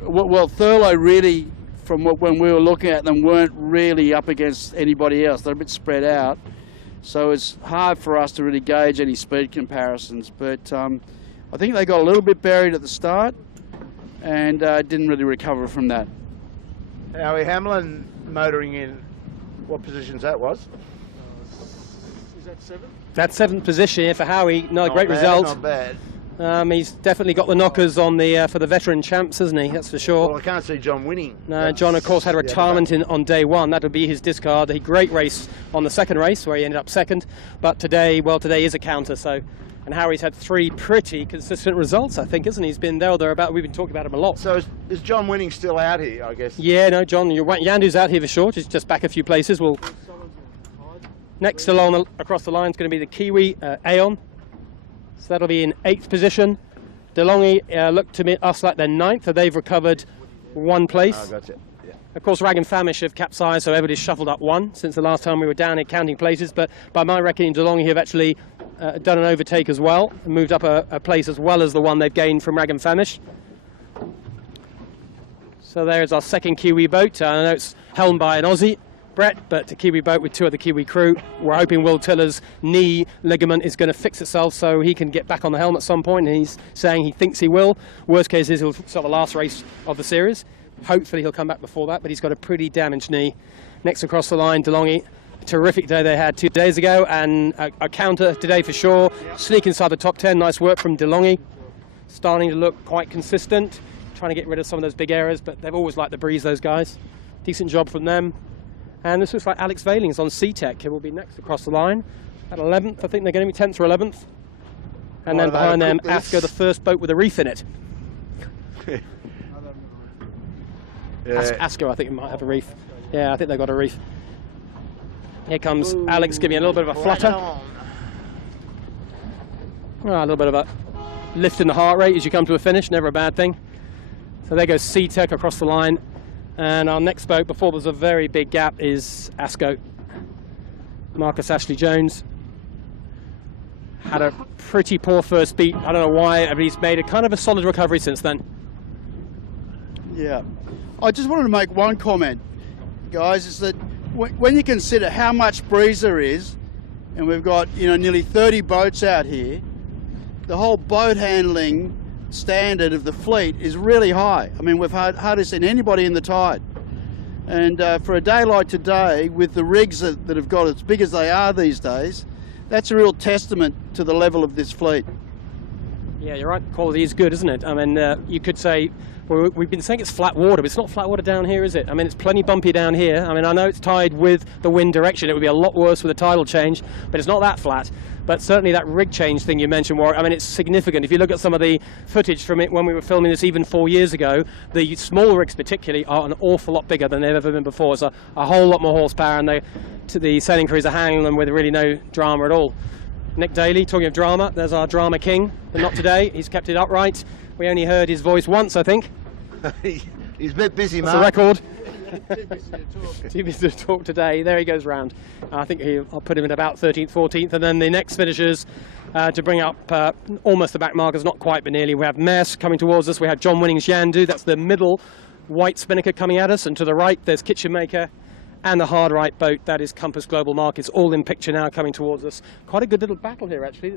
Well, Thurlow really, from when we were looking at them, weren't really up against anybody else. They're a bit spread out. So it's hard for us to really gauge any speed comparisons. But I think they got a little bit buried at the start and didn't really recover from that. Howie Hamlin motoring in, what positions that was? Is that 7? That's 7th position here for Howie. Not a great bad, result. Not bad. He's definitely got the knockers on the for the veteran champs, hasn't he? That's for sure. Well, I can't see John winning. No, John, of course, had a retirement on day one. That would be his discard. A great race on the second race where he ended up second. But today, well, today is a counter. So, and Howie's had 3 pretty consistent results, I think, isn't he? He's been there or thereabout. We've been talking about him a lot. So is John winning still out here, I guess? Yeah, no, John, you're right. Yandu's out here for sure. He's just back a few places. Well, next along across the line is going to be the Kiwi Aeon. So that'll be in 8th position. DeLonghi looked to us like they're 9th, so they've recovered 1 place. Oh, gotcha. Yeah. Of course, Rag and Famish have capsized, so everybody's shuffled up 1 since the last time we were down here counting places. But by my reckoning, DeLonghi have actually done an overtake as well, and moved up a place as well as the one they've gained from Rag and Famish. So there's our second Kiwi boat. I know it's helmed by an Aussie, Brett, but a Kiwi boat with 2 of the Kiwi crew. We're hoping Will Tiller's knee ligament is going to fix itself so he can get back on the helm at some point, and he's saying he thinks he will. Worst case is he'll start the last race of the series. Hopefully he'll come back before that, but he's got a pretty damaged knee. Next across the line, DeLonghi. Terrific day they had 2 days ago, and a counter today for sure. Sneak inside the top 10. Nice work from DeLonghi. Starting to look quite consistent, trying to get rid of some of those big errors, but they've always liked the breeze, those guys. Decent job from them. And this looks like Alex Vailing's on C-Tech. He will be next across the line at 11th. I think they're going to be 10th or 11th. And then behind them, Asker, the first boat with a reef in it. Asker, I think, might have a reef. Yeah, I think they've got a reef. Here comes Alex, giving a little bit of a flutter. A little bit of a lift in the heart rate as you come to a finish, never a bad thing. So there goes C-Tech across the line. And our next boat, before there's a very big gap, is Asco. Marcus Ashley-Jones had a pretty poor first beat. I don't know why, but he's made a kind of a solid recovery since then. Yeah. I just wanted to make one comment, guys, is that when you consider how much breeze there is, and we've got, nearly 30 boats out here, the whole boat handling standard of the fleet is really high. I mean, we've hardly seen anybody in the tide. And for a day like today, with the rigs that have got as big as they are these days, that's a real testament to the level of this fleet. Yeah, you're right. Quality is good, isn't it? I mean, you could say, well, we've been saying it's flat water, but it's not flat water down here, is it? I mean, it's plenty bumpy down here. I mean, I know it's tied with the wind direction. It would be a lot worse with a tidal change, but it's not that flat. But certainly that rig change thing you mentioned, Warwick, I mean, it's significant. If you look at some of the footage from it when we were filming this even 4 years ago, the small rigs particularly are an awful lot bigger than they've ever been before. So a whole lot more horsepower, and the sailing crews are handling them with really no drama at all. Nick Daly, talking of drama, there's our drama king, but not today. He's kept it upright. We only heard his voice once, I think. He's a bit busy, That's Mark. a record. Too busy to talk. Too busy to talk today. There he goes round. I think I'll put him in about 13th, 14th, and then the next finishers to bring up almost the back markers, not quite, but nearly. We have Mess coming towards us. We have John Winning's Yandu. That's the middle white spinnaker coming at us, and to the right there's Kitchen Maker and the hard right boat. That is Compass Global Markets, all in picture now coming towards us. Quite a good little battle here, actually.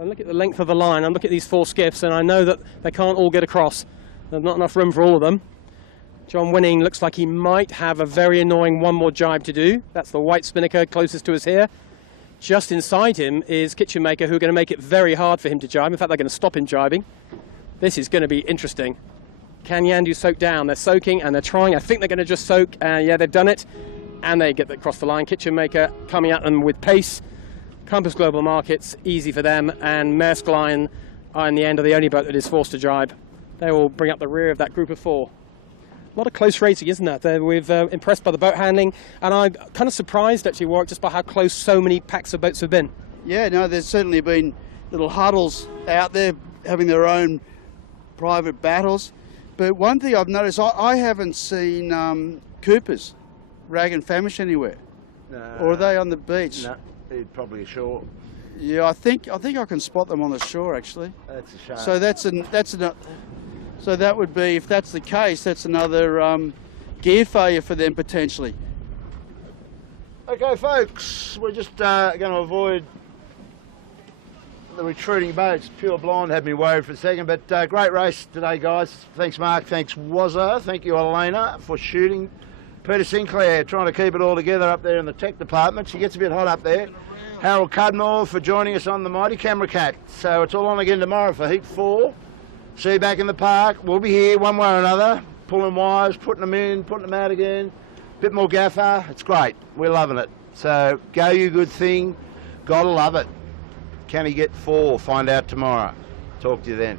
I look at the length of the line. I look at these 4 skiffs, and I know that they can't all get across. There's not enough room for all of them. John Winning looks like he might have a very annoying one more jibe to do. That's the white spinnaker closest to us here. Just inside him is Kitchen Maker, who are going to make it very hard for him to jibe. In fact, they're going to stop him jibing. This is going to be interesting. Can Yandu soak down? They're soaking and they're trying. I think they're going to just soak. Yeah, they've done it. And they get across the line. Kitchen Maker coming at them with pace. Compass Global Markets, easy for them. And Maersk Line are in the end of the only boat that is forced to jibe. They will bring up the rear of that group of 4. A lot of close racing, isn't that? We've impressed by the boat handling. And I'm kind of surprised, actually, Warwick, just by how close so many packs of boats have been. Yeah, no, there's certainly been little huddles out there having their own private battles. But one thing I've noticed, I haven't seen Coopers, Rag and Famish anywhere. or are they on the beach? No, he's probably ashore. Yeah, I think I can spot them on the shore actually. That's a shame. So so that would be, if that's the case, that's another gear failure for them potentially. Okay, folks, we're just going to avoid the retreating boats. Pure blind had me worried for a second, but great race today, guys. Thanks, Mark. Thanks, Wazza. Thank you, Elena, for shooting. Peter Sinclair trying to keep it all together up there in the tech department. She gets a bit hot up there. Harold Cudmore for joining us on the Mighty Camera Cat. So it's all on again tomorrow for Heat 4. See you back in the park. We'll be here one way or another, pulling wires, putting them in, putting them out again. Bit more gaffer. It's great. We're loving it. So go you good thing. Gotta love it. Can he get 4? Find out tomorrow. Talk to you then.